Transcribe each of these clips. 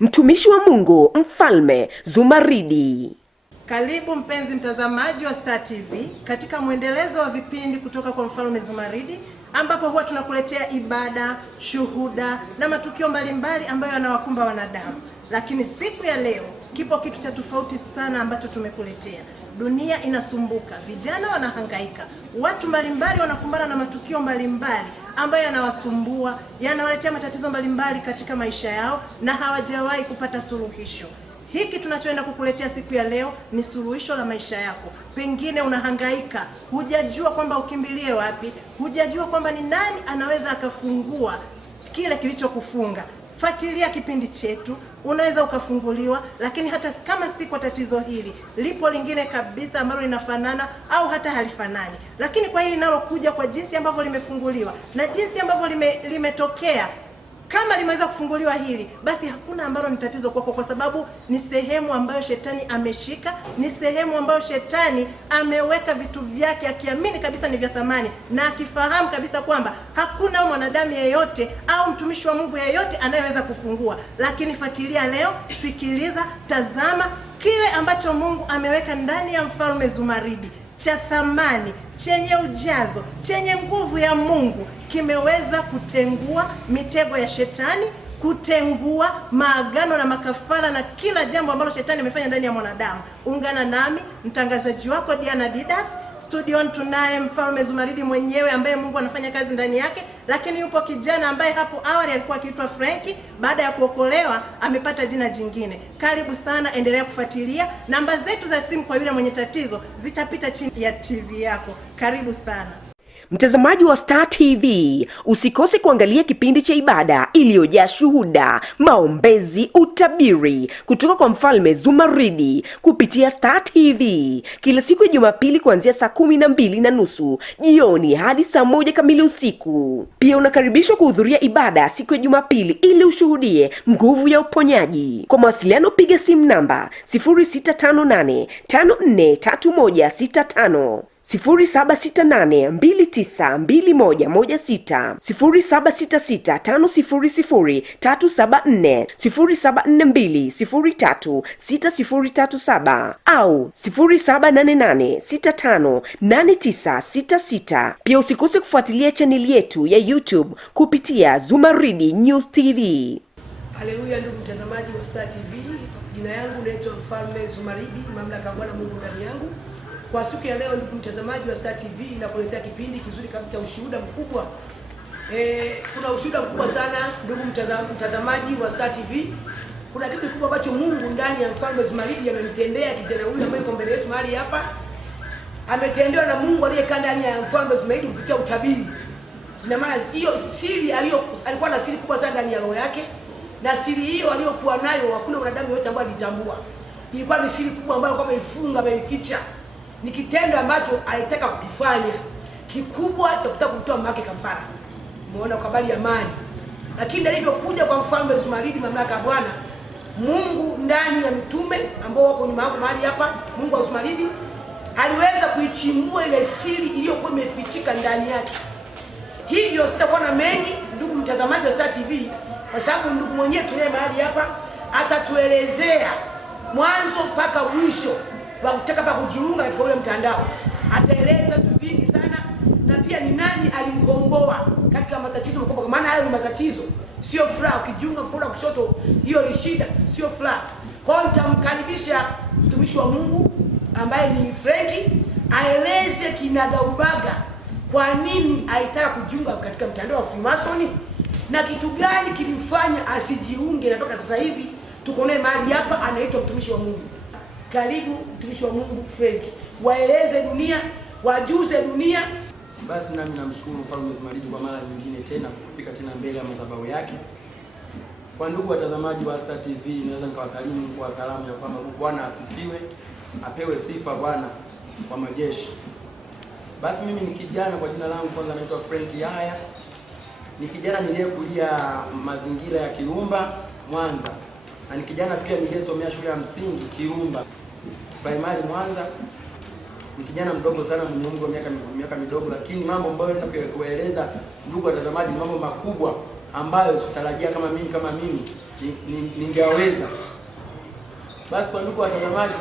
Mtumishi wa Mungu Mfalme Zumaridi. Karibu mpenzi mtazamaji wa Star TV katika mwendelezo wa vipindi kutoka kwa Mfalme Zumaridi, ambapo huwa tunakuletea ibada, shuhuda na matukio mbalimbali ambayo yanawakumba wanadamu. Lakini siku ya leo kipo kitu cha tofauti sana ambacho tumekuletea. Dunia inasumbuka, vijana wanahangaika, watu mbalimbali wanakumbana na matukio mbalimbali ambayo yanawasumbua, yanawaletea matatizo mbalimbali katika maisha yao na hawajawahi kupata suluhisho. Hiki tunachoenda kukuletea siku ya leo ni suluhisho la maisha yako. Pengine unahangaika, hujajua kwamba ukimbilie wapi, hujajua kwamba ni nani anaweza akafungua kile kilichokufunga. Fuatilia kipindi chetu, unaweza ukafunguliwa. Lakini hata kama si kwa tatizo hili, lipo lingine kabisa ambalo linafanana au hata halifanani. Lakini kwa hili nalo kuja kwa jinsi ambavyo limefunguliwa na jinsi ambavyo limetokea, kama limeweza kufunguliwa hili, basi hakuna ambalo ni tatizo kwako, kwa sababu ni sehemu ambayo shetani ameshika, ni sehemu ambayo shetani ameweka vitu vyake akiamini kabisa ni vya thamani na akifahamu kabisa kwamba hakuna mwanadamu yeyote au mtumishi wa Mungu yeyote anayeweza kufungua. Lakini fuatilia leo, sikiliza, tazama kile ambacho Mungu ameweka ndani ya Mfalme Zumaridi, cha thamani, chenye ujazo, chenye nguvu ya Mungu, kimeweza kutengua mitego ya shetani, kutengua maagano na makafara na kila jambo ambalo shetani amefanya ndani ya mwanadamu. Ungana nami mtangazaji wako Diana Didas. Studioni tunaye Mfalme Zumaridi mwenyewe ambaye Mungu anafanya kazi ndani yake, lakini yupo kijana ambaye hapo awali alikuwa akiitwa Franki, baada ya kuokolewa amepata jina jingine. Karibu sana, endelea kufuatilia. Namba zetu za simu kwa yule mwenye tatizo zitapita chini ya TV yako. Karibu sana. Mtazamaji wa Star TV, usikose kuangalia kipindi cha ibada iliyojaa shuhuda, maombezi, utabiri kutoka kwa Mfalme Zumaridi kupitia Star TV kila siku ya Jumapili kuanzia saa 12:30 jioni hadi saa 1 kamili usiku. Pia unakaribishwa kuhudhuria ibada siku ya Jumapili ili ushuhudie nguvu ya uponyaji. Kwa mawasiliano piga simu namba 0658543165, 0768292116, 0766500374, 0742036037 au 0788658966. Pia usikose kufuatilia chaneli yetu ya YouTube kupitia Zumaridi News TV. Haleluya, ndugu mtazamaji wa Star TV. Jina yangu naitwa Mfalme Zumaridi, mamlaka ya Bwana Mungu ndani yangu. Kwa siku ya leo, ndugu mtazamaji wa Star TV, nakuletea kipindi kizuri kabisa cha ushuhuda mkubwa. Kuna ushuhuda mkubwa sana ndugu mtazamaji wa Star TV. Kuna kitu kikubwa ambacho Mungu ndani ya Mfalme Zumaridi amemtendea kijana huyu ambaye yuko mbele yetu mahali hapa. Ametendewa na Mungu aliyekaa ndani ya Mfalme Zumaridi kupitia utabiri. Ina maana hiyo siri alikuwa na siri kubwa sana ndani ya roho yake, na siri hiyo aliyokuwa nayo hakuna mwanadamu yote ambaye alitambua. Ilikuwa ni siri kubwa ambayo kama ifunga ameificha. Ni kitendo ambacho alitaka kukifanya kikubwa cha kutaka kumtoa mama yake kafara. Umeona kwa habari ya mali. Lakini alivyokuja kwa Mfalme Zumaridi, mamlaka ya Bwana Mungu ndani ya mitume ambao wako nyuma yangu mahali hapa, Mungu wa Zumaridi aliweza kuichimbua ile siri iliyokuwa imefichika ndani yake. Hivyo sitakuwa na mengi ndugu mtazamaji wa Star TV, kwa sababu ndugu mwenyewe tunaye mahali hapa atatuelezea mwanzo mpaka mwisho wa kutaka pa kujiunga katika ule mtandao. Ataeleza tu vingi sana, na pia ni nani alimkomboa katika matatizo makubwa, kwa maana hayo ni matatizo, sio furaha. Ukijiunga mkono kushoto, hiyo ni shida, sio furaha. Kwa hiyo nitamkaribisha mtumishi wa Mungu ambaye ni Franki aeleze kinagaubaga kwa nini alitaka kujiunga katika mtandao wa Freemason na kitu gani kilimfanya asijiunge, na mpaka sasa hivi tuko naye mahali hapa, anaitwa mtumishi wa Mungu. Karibu mtumishi wa Mungu Franki, waeleze dunia, wajuze dunia. Basi nami namshukuru Mfalme Zumaridi kwa mara nyingine tena kufika tena mbele ya madhabahu yake. Kwa ndugu watazamaji wa Star TV, naweza nikawasalimu kwa salamu ya kwamba Bwana asifiwe, apewe sifa Bwana kwa majeshi. Basi mimi ni kijana, kwa jina langu kwanza naitwa Franki Haya. Ni kijana niliyekulia mazingira ya Kirumba, Mwanza. na ni kijana pia niliyesomea shule ya msingi Kirumba Primary Mwanza. Ni kijana mdogo sana mwenye umri wa miaka midogo, lakini mambo ambayo nataka kueleza ndugu watazamaji, mambo makubwa ambayo sitarajia kama mimi ningeweza. Basi kwa ndugu watazamaji,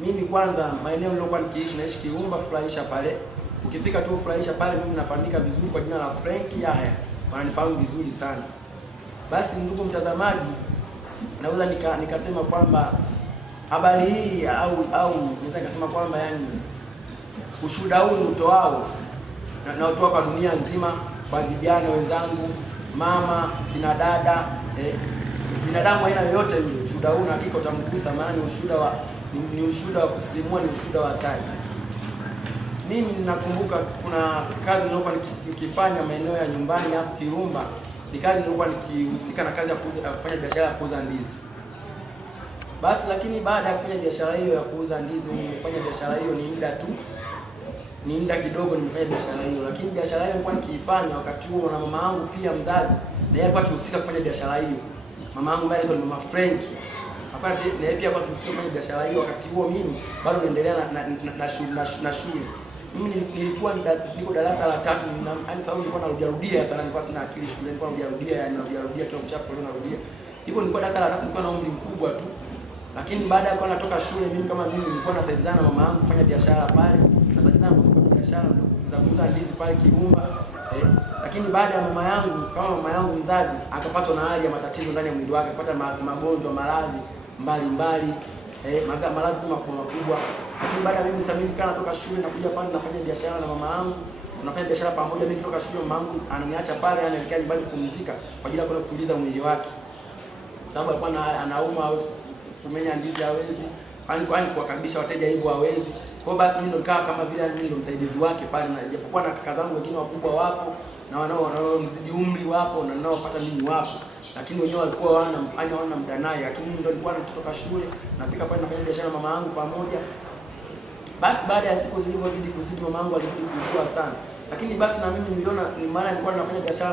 mimi kwanza maeneo nilikuwa naishi Kirumba Furahisha pale. Ukifika tu Furahisha pale, mimi nafahamika vizuri kwa jina la Frank Yahya. Wananifahamu vizuri sana. Basi ndugu mtazamaji, naweza nikasema kwamba habari hii au naweza nikasema kwamba yani ushuhuda huu utoao na utoa kwa dunia nzima, kwa vijana wenzangu, mama, kina dada, binadamu aina yoyote yule. Ushuhuda huu na hakika utamgusa, maana ni ushuhuda wa kusisimua, ni ushuhuda wa hatari. Mimi ninakumbuka kuna kazi nilikuwa nikifanya maeneo ya nyumbani hapo Kirumba. Ni kazi nilikuwa nikihusika na kazi ya kufanya biashara ya kuuza ndizi. Basi lakini baada ya kufanya biashara hiyo ya kuuza ndizi, nimefanya biashara hiyo ni muda kidogo nimefanya biashara hiyo, lakini biashara hiyo nilikuwa nikiifanya wakati huo na mama yangu pia mzazi, na yeye alikuwa akihusika kufanya biashara hiyo. Mama yangu ambaye ni Mama Frank, hapana, na yeye pia alikuwa akihusika kufanya biashara hiyo wakati huo. Mimi bado naendelea na shule. Mimi nilikuwa niko darasa la 3, yaani sababu nilikuwa narudia sana, nilikuwa sina akili shule, nilikuwa narudia kila mchapo leo narudia. Hivyo nilikuwa darasa la 3, nilikuwa na umri mkubwa tu. Lakini baada ya kuwa natoka shule, mimi nilikuwa nasaidizana na mama yangu kufanya biashara pale. Nasaidizana kufanya biashara za kuuza ndizi pale Kirumba. Lakini baada ya mama yangu mzazi akapatwa na hali ya matatizo ndani ya mwili wake, akapata magonjwa, maradhi mbalimbali, maradhi makubwa. Lakini baada ya mimi kana natoka shule na kuja pale nafanya biashara na mama yangu. Tunafanya biashara pamoja. Mimi kutoka shule, mama yangu ananiacha pale, anaelekea nyumbani kupumzika kwa ajili ya kwenda kutuliza mwili wake. Sababu alikuwa anauma, kumenya ndizi hawezi, kwani kuwakaribisha wateja hivyo hawezi. Kwa basi mimi ndo nikaa kama vile mimi ndo msaidizi wake pale, na japokuwa na kaka zangu wengine wakubwa wapo na wanaonizidi umri wapo na ninaofuata mimi wapo, lakini wenyewe walikuwa hawana muda naye. Lakini mimi ndo nilikuwa nikitoka shule nafika pale nafanya biashara na mama yangu pamoja. Basi baada ya siku zilizozidi kuzidi, mama yangu alizidi kukua sana. Lakini basi na mimi niliona maana nilikuwa nafanya biashara,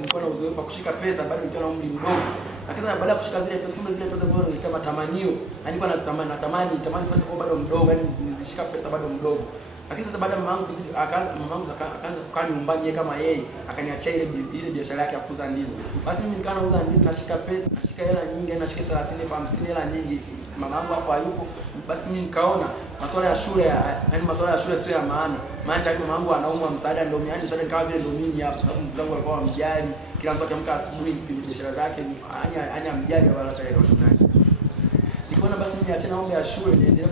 nilikuwa na uzoefu wa kushika pesa bado nikiwa na umri mdogo. Lakini baada ya kushika zile pesa, kumbe zile pesa bado nilitaka matamanio. Yaani kwa natamani pesa kwa bado mdogo, yaani nilishika pesa bado mdogo. Lakini sasa baada ya mama yangu akaanza kukaa nyumbani yeye kama yeye, akaniachia ile biashara yake ya kuuza ndizi. Basi mimi nikaanza kuuza ndizi, nashika pesa, nashika hela nyingi, nashika 30, 50 hela nyingi. Mama yangu hapo hayupo. Basi mimi nikaona masuala ya shule, yaani masuala ya shule sio ya maana. Maana tayari mama yangu anaumwa, msaada ndio yaani msaada kama vile ndio mimi hapo, sababu mzangu walikuwa wamjali. Kila mtu akiamka asubuhi kwenye biashara zake, yaani amjali wala hata hilo nani. Nikaona basi mimi niache mambo ya shule niendelee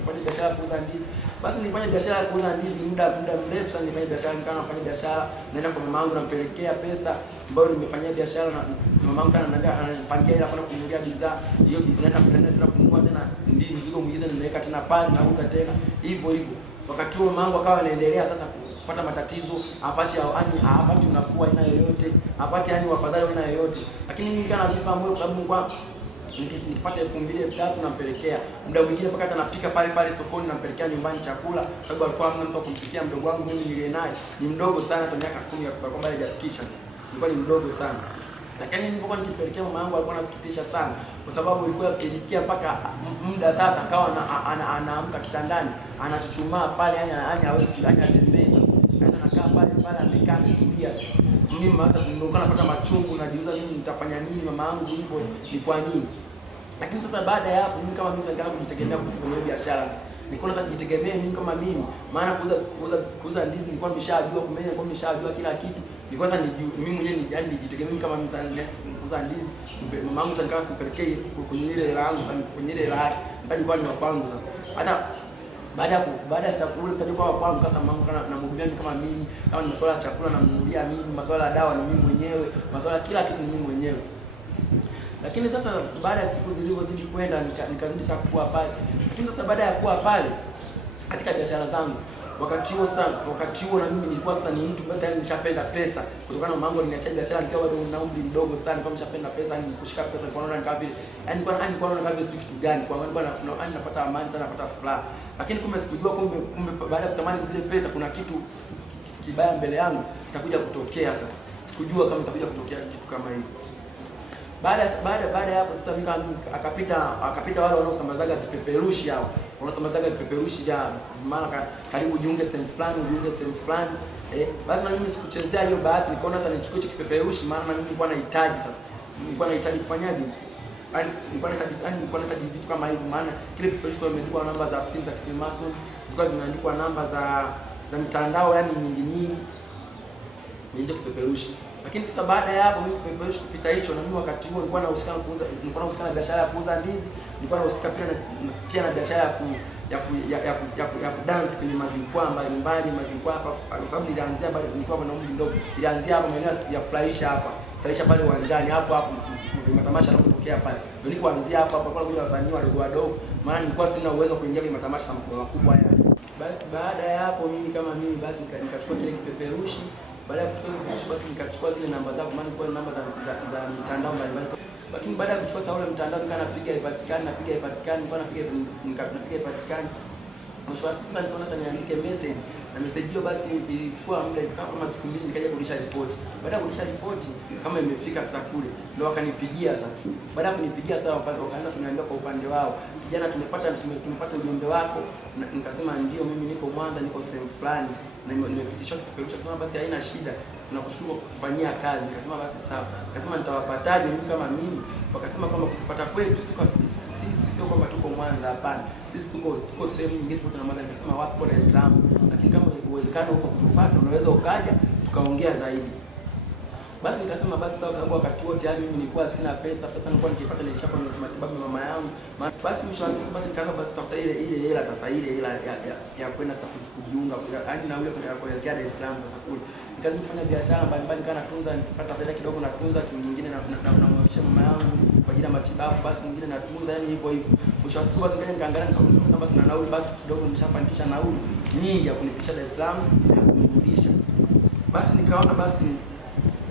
kufanya biashara ya kuuza ndizi. Basi nilifanya biashara ya kuuza ndizi muda mrefu sana. Nilifanya biashara, nikawa nafanya biashara, naenda kwa mama yangu nampelekea pesa ambayo nimefanyia biashara, na mama yangu ananipangia hela kwenda kununulia bidhaa hiyo, naenda kununua tena ndizi, mzigo mwingine nimeweka tena pale, nauza tena hivyo. Wakati huo mama yangu akawa anaendelea sasa kupata matatizo, hapati unafuu aina yoyote, hapati wafadhali aina yoyote. Lakini mimi kana nipa moyo, kwa sababu kwa nikipata 2000 3000 nampelekea. Muda mwingine mpaka hata napika pale sokoni, nampelekea nyumbani chakula, sababu alikuwa hamna mtu wa kumpikia. Mdogo wangu mimi niliye naye ni mdogo sana, hata miaka 10 kwa bado hajafikisha. Sasa nilikuwa ni mdogo sana, lakini nilipokuwa nikipelekea mama yangu alikuwa anasikitisha sana, kwa sababu ilikuwa ilifikia mpaka muda sasa akawa anaamka kitandani anachuchumaa pale, yani hawezi atembea. Sasa anakaa pale amekaa ametulia. Mimi sasa nilikuwa napata machungu, najiuliza mimi nitafanya nini, mama yangu hivyo ni kwa nini? Lakini sasa baada ya hapo mimi kama mimi sasa kujitegemea kwenye biashara. Sasa nilikuwa sasa nijitegemee mimi kama mimi, maana kuuza ndizi nilikuwa nimeshajua, kumenya nilikuwa nimeshajua kila kitu. Nilikuwa sasa mimi mwenyewe nijitegemee kama mimi sasa kuuza ndizi. Mama yangu sasa nikawa simpelekee kwenye ile hela yangu, sasa kwenye ile hela yake nilikuwa ni wapangu. Sasa hata baada ya kule mtaje kwa kwangu, kama mama na mhudumia mimi kama mimi, kama ni masuala ya chakula namnunulia mimi, masuala ya dawa ni mimi mwenyewe, masuala kila kitu ni mimi mwenyewe. Lakini sasa baada ya siku zilizozidi kwenda nikazidi sasa kuwa pale. Lakini sasa baada ya kuwa pale katika biashara zangu, wakati huo na mimi nilikuwa sasa ni mtu ambaye tayari nimeshapenda pesa, kutokana na mambo niliacha biashara nikiwa bado na umri mdogo sana, kwa nimeshapenda pesa, ni kushika pesa kwa naona kama vile kwa naona kama vile kitu gani, kwa maana napata amani sana, napata furaha. Lakini kumbe sikujua kumbe baada ya kutamani zile pesa kuna kitu kibaya mbele yangu kitakuja kutokea. Sasa sikujua kama itakuja kutokea kitu kama hivi. Baada ya hapo sasa akapita wale wanaosambazaga vipeperushi hao. Wanasambazaga vipeperushi vya maana karibu jiunge sehemu fulani. Basi na mimi sikuchezea hiyo bahati, nikaona sasa nichukue kipeperushi, maana mimi nilikuwa nahitaji sasa. Nilikuwa nahitaji kufanyaje? Nilikuwa nahitaji vitu kama hivyo, maana kile kipeperushi kwa imeandikwa namba za simu za Freemason, zilikuwa zimeandikwa namba za mitandao yani nyingi nje kipeperushi. Lakini sasa baada ya hapo mimi kipeperushi kupita hicho, na mimi wakati huo nilikuwa nahusika na biashara ya kuuza ndizi, nilikuwa nahusika pia na biashara ya kudance kwenye majukwaa mbalimbali, majukwaa hapa sababu nilianzia bado nilikuwa na umri mdogo. Nilianzia hapa maeneo ya Furahisha pale uwanjani hapo matamasha yanapotokea pale. Ndio nilipoanzia hapo kwa kuja wasanii wadogo, maana nilikuwa sina uwezo wa kuingia kwenye matamasha makubwa haya. Basi baada ya hapo mimi basi nikachukua kile kipeperushi. Baada ya kuchukua kipeperushi basi nikachukua zile namba zangu, maana zilikuwa namba za mitandao mbalimbali. Lakini baada ya kuchukua saule mtandao napiga ipatikane, nikapiga ipatikane. Mwisho wa siku sasa nikaona sasa niandike message, na message hiyo basi ilichukua muda kama siku mbili, nikaja kurudisha ripoti. Baada ya kurudisha ripoti kama imefika sasa kule, ndio wakanipigia sasa. Baada ya kunipigia sasa wakaanza kuniambia kwa upande wao, kijana, tumepata ujumbe wako. Nikasema ndio, mimi niko Mwanza, niko sehemu fulani na nimepitishwa kipeperushi. Akasema basi haina shida, tunakushukuru kufanyia kazi. Nikasema basi sawa. Akasema nitawapataje mimi kama mimi? Wakasema kwamba kutupata kwetu sio kwamba tuko Mwanza, hapana. Sisi tuko sehemu nyingine tofauti na Mwanza. Nikasema wapi? Kwa Dar es Salaam. Lakini kama uwezekano huko kutufuata, unaweza ukaja tukaongea zaidi. Basi nikasema basi sawa, sababu wakati wote tayari mimi nilikuwa sina pesa nilikuwa nikipata nilishapa kwenye matibabu ya mama yangu. Basi mwisho wa siku basi nikaanza basi kutafuta ile hela sasa, ile hela ya kwenda sasa kujiunga hadi na ule kuelekea Dar es Salaam sasa kule. Nikaanza kufanya biashara mbalimbali, nikaanza natunza, nikipata fedha kidogo natunza, nyingine namwachia mama yangu kwa ajili ya matibabu, basi nyingine natunza, yani hivyo. Mwisho wa siku basi nikaangalia nikaona basi na nauli basi kidogo nimeshafanikisha nauli nyingi ya kunifikisha Dar es Salaam na kunirudisha. Basi nikaona basi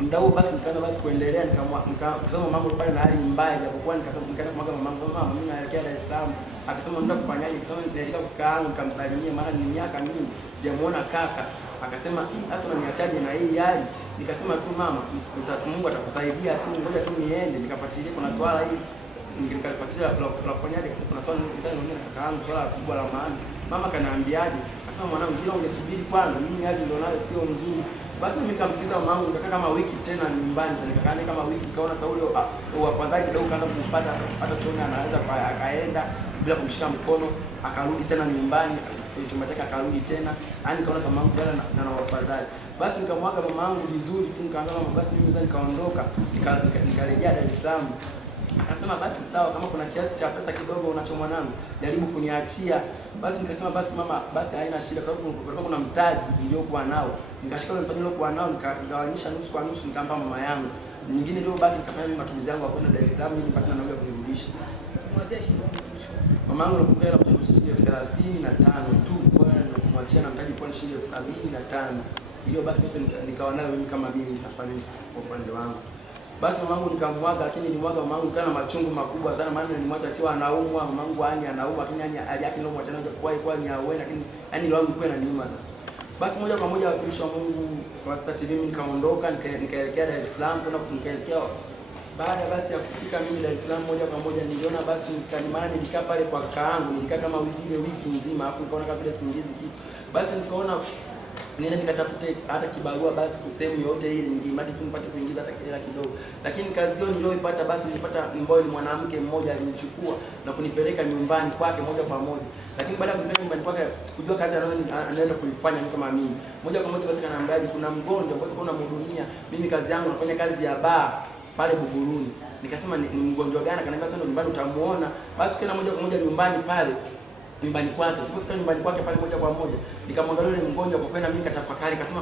mdau basi nikaanza basi kuendelea, nikasema mambo pale na hali mbaya, japokuwa nikaanza kumwaga mama, mimi naelekea Dar es Salaam. Akasema nenda kufanyaje? Akasema naelekea kwa kakaangu nikamsalimie, maana ni miaka mingi sijamuona kaka. Akasema sasa unaniachaje na hii hali? Nikasema tu mama, Mungu atakusaidia tu, ngoja tu niende nikafuatilie kuna swala hili. Nikalifuatilia la kufanyaje? Akasema kuna swala ndio na kakaangu, swala kubwa la maana. Mama kanaambiaje? Akasema mwanangu, bila ungesubiri kwanza, mimi hali ndio nayo sio nzuri. Basi mimi nikamsikiza mamangu, nikakaa kama wiki tena nyumbani. Sasa nikakaa kama wiki, nikaona Sauli afadhali kidogo, kaanza kupata hata chooni anaweza akaenda bila kumshika mkono, akarudi tena nyumbani kwenye chumba chake, akarudi tena. Yaani nikaona sasa mamangu tena na afadhali. Basi nikamwaga mamangu vizuri tu, nikaanza mama, basi mimi sasa nikaondoka, nikarejea Dar es Salaam. Akasema basi sawa, kama kuna kiasi cha pesa kidogo unacho mwanangu, jaribu kuniachia. Basi nikasema basi mama, basi haina shida, kwa sababu kuna mtaji niliokuwa nao. Nikashika ule mtaji niliokuwa nao, nikagawanyisha nusu kwa nusu, nikampa mama yangu. Nyingine ndio baki nikafanya matumizi yangu ya kwenda Dar es Salaam, ili nipate na nauli ya kunirudisha. Mama yangu nakumbuka ile mtaji shilingi 35,000 tu, kwa hiyo nilimwachia na mtaji kwa shilingi 75,000. Hiyo baki nikawa nayo mimi kama mimi sasa mimi kwa upande wangu. Basi mamangu nikamwaga, lakini nilimwaga mamangu kana machungu makubwa sana, maana nilimwacha akiwa anaumwa. Mamangu anaumwa, lakini hali yake ndio mwacha nayo kwa ni awe, lakini yani ile wangu ilikuwa inaniuma sasa. Basi moja kwa moja wakisha Mungu kwa Star TV mimi nikaondoka, nikaelekea Dar es Salaam, nikaelekea. Baada basi ya kufika mimi Dar es Salaam, moja kwa moja niliona basi maana nilikaa pale kwa kakaangu, nilikaa kama wiki nzima, hapo nikaona kama vile singizi kitu. Basi nikaona nenda nikatafute hata kibarua basi sehemu yote ile, nilimadi tu nipate kuingiza hata hela kidogo. Lakini kazi hiyo niliyoipata basi nilipata mbao, ni mwanamke mmoja alinichukua na kunipeleka nyumbani kwake moja kwa moja. Lakini baada ya kunipeleka nyumbani kwake sikujua kazi anaenda kuifanya kama mimi. Moja kwa moja basi kananiambia kuna mgonjwa kwa sababu unamhudumia. Mimi kazi yangu nafanya kazi ya bar pale Buguruni. Nikasema ni mgonjwa gani? Akaniambia twende nyumbani utamuona. Basi tukaenda moja kwa moja nyumbani pale nyumbani kwake. Tulipofika nyumbani kwake pale moja kwa moja, nikamwangalia yule mgonjwa kwa kwenda, mimi nikatafakari, nikasema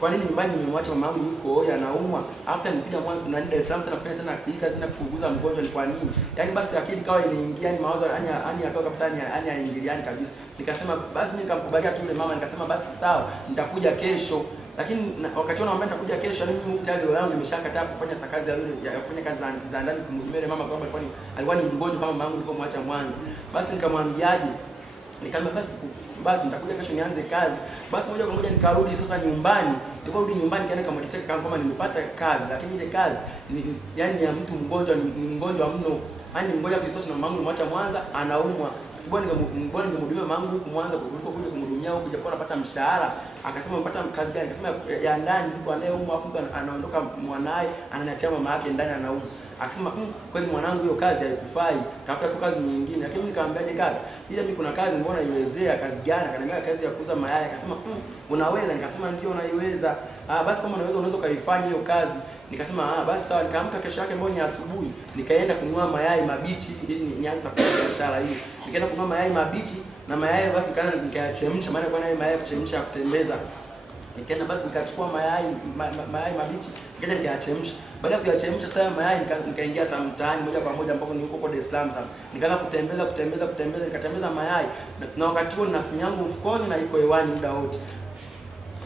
kwa nini nyumbani nimemwacha mama yangu yuko hoya anaumwa, after nipija mwanzo na Dar es Salaam tena kufanya tena hii kazi na kuuguza mgonjwa, ni kwa nini? Yaani basi akili kawa inaingia, ni mawazo yani akawa kabisa yani haingiliani kabisa. Nikasema basi mimi nikamkubalia tu yule mama, nikasema basi sawa, nitakuja kesho. Lakini wakati wangu ambao nitakuja kesho, mimi tayari roho yangu imeshakataa kufanya kazi ya yule ya kufanya kazi za ndani kumhudumia mama, kwa sababu alikuwa ni mgonjwa kama mama yangu nilipomwacha mwanzo. Basi nikamwambiaje, Nikamwambia basi nitakuja kesho nianze kazi. Basi moja kwa moja nikarudi sasa nyumbani. Niliporudi nyumbani nikaenda nikamwelezea kama nimepata kazi, lakini ile kazi yani ya mtu mgonjwa, ni mgonjwa mno. Yaani mgonjwa vizuri, na mamangu nimwacha Mwanza anaumwa. Siboni ningemhudumia mamangu huku Mwanza kuliko kuja kumhudumia huku japo anapata mshahara. Akasema umepata kazi gani? Akasema ya ndani, mtu anayeumwa afu anaondoka mwanae ananiachia mama yake ndani anaumwa. Akasema kweli mwanangu, hiyo kazi haikufai, tafuta tu kazi nyingine. Lakini mimi nikamwambiaje kaka, ile mimi kuna kazi mbona iwezea kazi gani? Akaniambia kazi ya kuuza mayai. Akasema unaweza? Nikasema ndio naiweza. Basi kama unaweza kaifanya hiyo kazi. Nikasema basi sawa. Nikaamka kesho yake mboni asubuhi, nikaenda kununua mayai mabichi ili nianze kufanya biashara hii. Nikaenda kununua mayai mabichi na mayai basi nikayachemsha, maana kwa nini mayai kuchemsha kutembeza. Nikaenda basi nikachukua mayai mabichi, nikaenda nikayachemsha. Baada ya kuyachemsha sasa mayai nikaingia sasa mtaani moja kwa moja ambapo niko huko Dar es Salaam sasa. Nikaanza kutembeza nikatembeza mayai. Na wakati huo nina simu yangu mfukoni na iko hewani muda wote.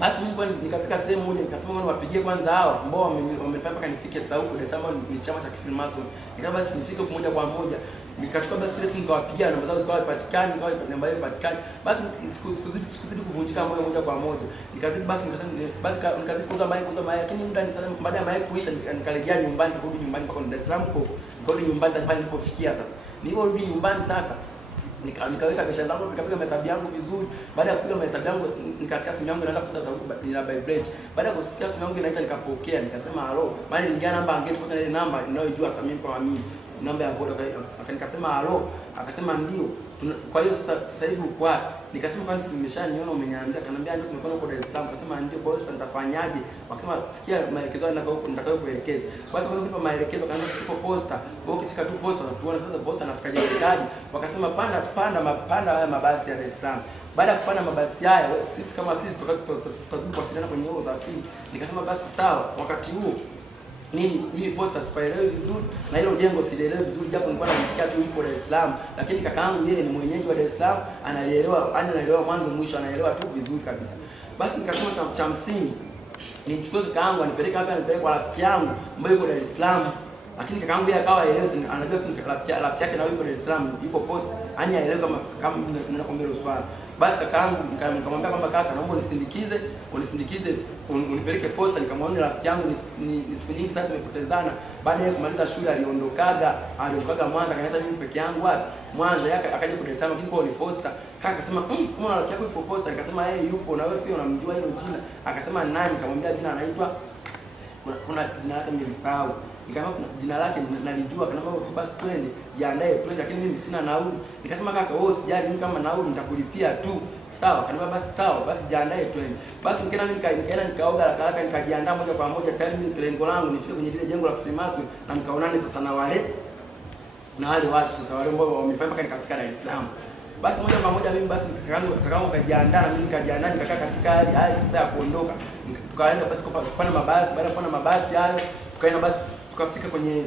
Basi mimi nikafika sehemu moja nikasema ngoja niwapigie kwanza hao ambao wamefanya mpaka nifike sasa huko Dar es Salaam, ni chama cha Freemason. Nika basi nifike huko moja kwa moja. Nikachukua basi ile simu nikawapigia, namba zao zikawa hazipatikani, namba hiyo hazipatikani. Basi sikuzidi kuvunjika moja kwa moja. Nikazidi basi nikazidi kuuza mayai, lakini muda baada ya mayai kuisha nikarejea nyumbani, sababu nyumbani pako Dar es Salaam huko. Nikarudi nyumbani sasa nilipofikia sasa. Niliporudi nyumbani sasa nikaweka biashara zangu, nikapiga mahesabu yangu vizuri. Baada ya kupiga mahesabu yangu nikasikia simu yangu inaanza kuita sauti ina vibrate. Baada ya kusikia simu yangu inaita nikapokea, nikasema halo. Maana niliingia namba angefuata ile namba ninayojua sasa mimi kwa mimi. Namba ya Vodacom. Nikasema halo, akasema ndio. Kwa hiyo sasa hivi uko wapi? Nikasema kwani nimeshaniona umeniambia. Akaniambia ndio tumekuwa huko Dar es Salaam. Akasema ndio, kwa hiyo sasa nitafanyaje? Akasema sikia maelekezo nitakayo kuelekeza. Basi kwa kunipa maelekezo akaanza kuko posta. Kwa hiyo ukifika tu posta tuone sasa posta nafikaje kaji. Wakasema panda haya mabasi ya Dar es Salaam. Baada ya kupanda mabasi haya sisi kama sisi tutazidi kuwasiliana kwenye huo usafiri. Nikasema basi sawa. Wakati huo mimi posta sipaelewi vizuri na hilo jengo sielewi vizuri, japo nilikuwa nasikia tu yupo Dar es Salaam, lakini kakaangu yeye ni mwenyeji wa Dar es Salaam, anaelewa mwanzo mwisho, anaelewa tu vizuri kabisa. Basi nikasema cha msingi nimchukue kakaangu anipeleke hapa, anipeleke kwa rafiki yangu ambaye yuko Dar es Salaam. Lakini kakaangu yeye akawa haelewi, anajua tu rafiki yake na yuko Dar es Salaam, yuko posta, yani haelewi kama ninakwambia hilo swala. Basi kakaangu nikamwambia kwamba kaka, naomba unisindikize unipeleke posta. Nikamwambia rafiki yangu ni siku nyingi sana tumepotezana. Baada ya kumaliza shule aliondokaga Mwanza, kaniacha mimi peke yangu wapi Mwanza, yake akaja kwa Dar es Salaam, lakini kwa ni posta. Kaka akasema kama rafiki yako yupo posta. Nikasema yeye yupo, na wewe pia unamjua hilo jina? Akasema nani? Nikamwambia jina anaitwa kuna jina lake nilisahau. Nikamwambia kuna jina lake nalijua. Akaniambia basi twende, jiandae twende, lakini mimi sina nauli. Nikasema kaka, wewe usijali, mimi kama nauli nitakulipia tu. Sawa? Akaniambia basi sawa, basi jiandae twende. Basi nikaenda nikaoga haraka nikajiandaa moja kwa moja, tayari mimi lengo langu nifike kwenye lile jengo la Freemason na nikaonane sasa na wale watu sasa wale ambao wamefanya mpaka nikafika Dar es Salaam. Basi moja kwa moja mimi basi kakaangu kajiandaa na mimi nikajiandaa, nikakaa katika hali sasa ya kuondoka. Tukaenda basi kupanda mabasi. Baada ya kupanda mabasi hayo tukaenda basi tukafika kwenye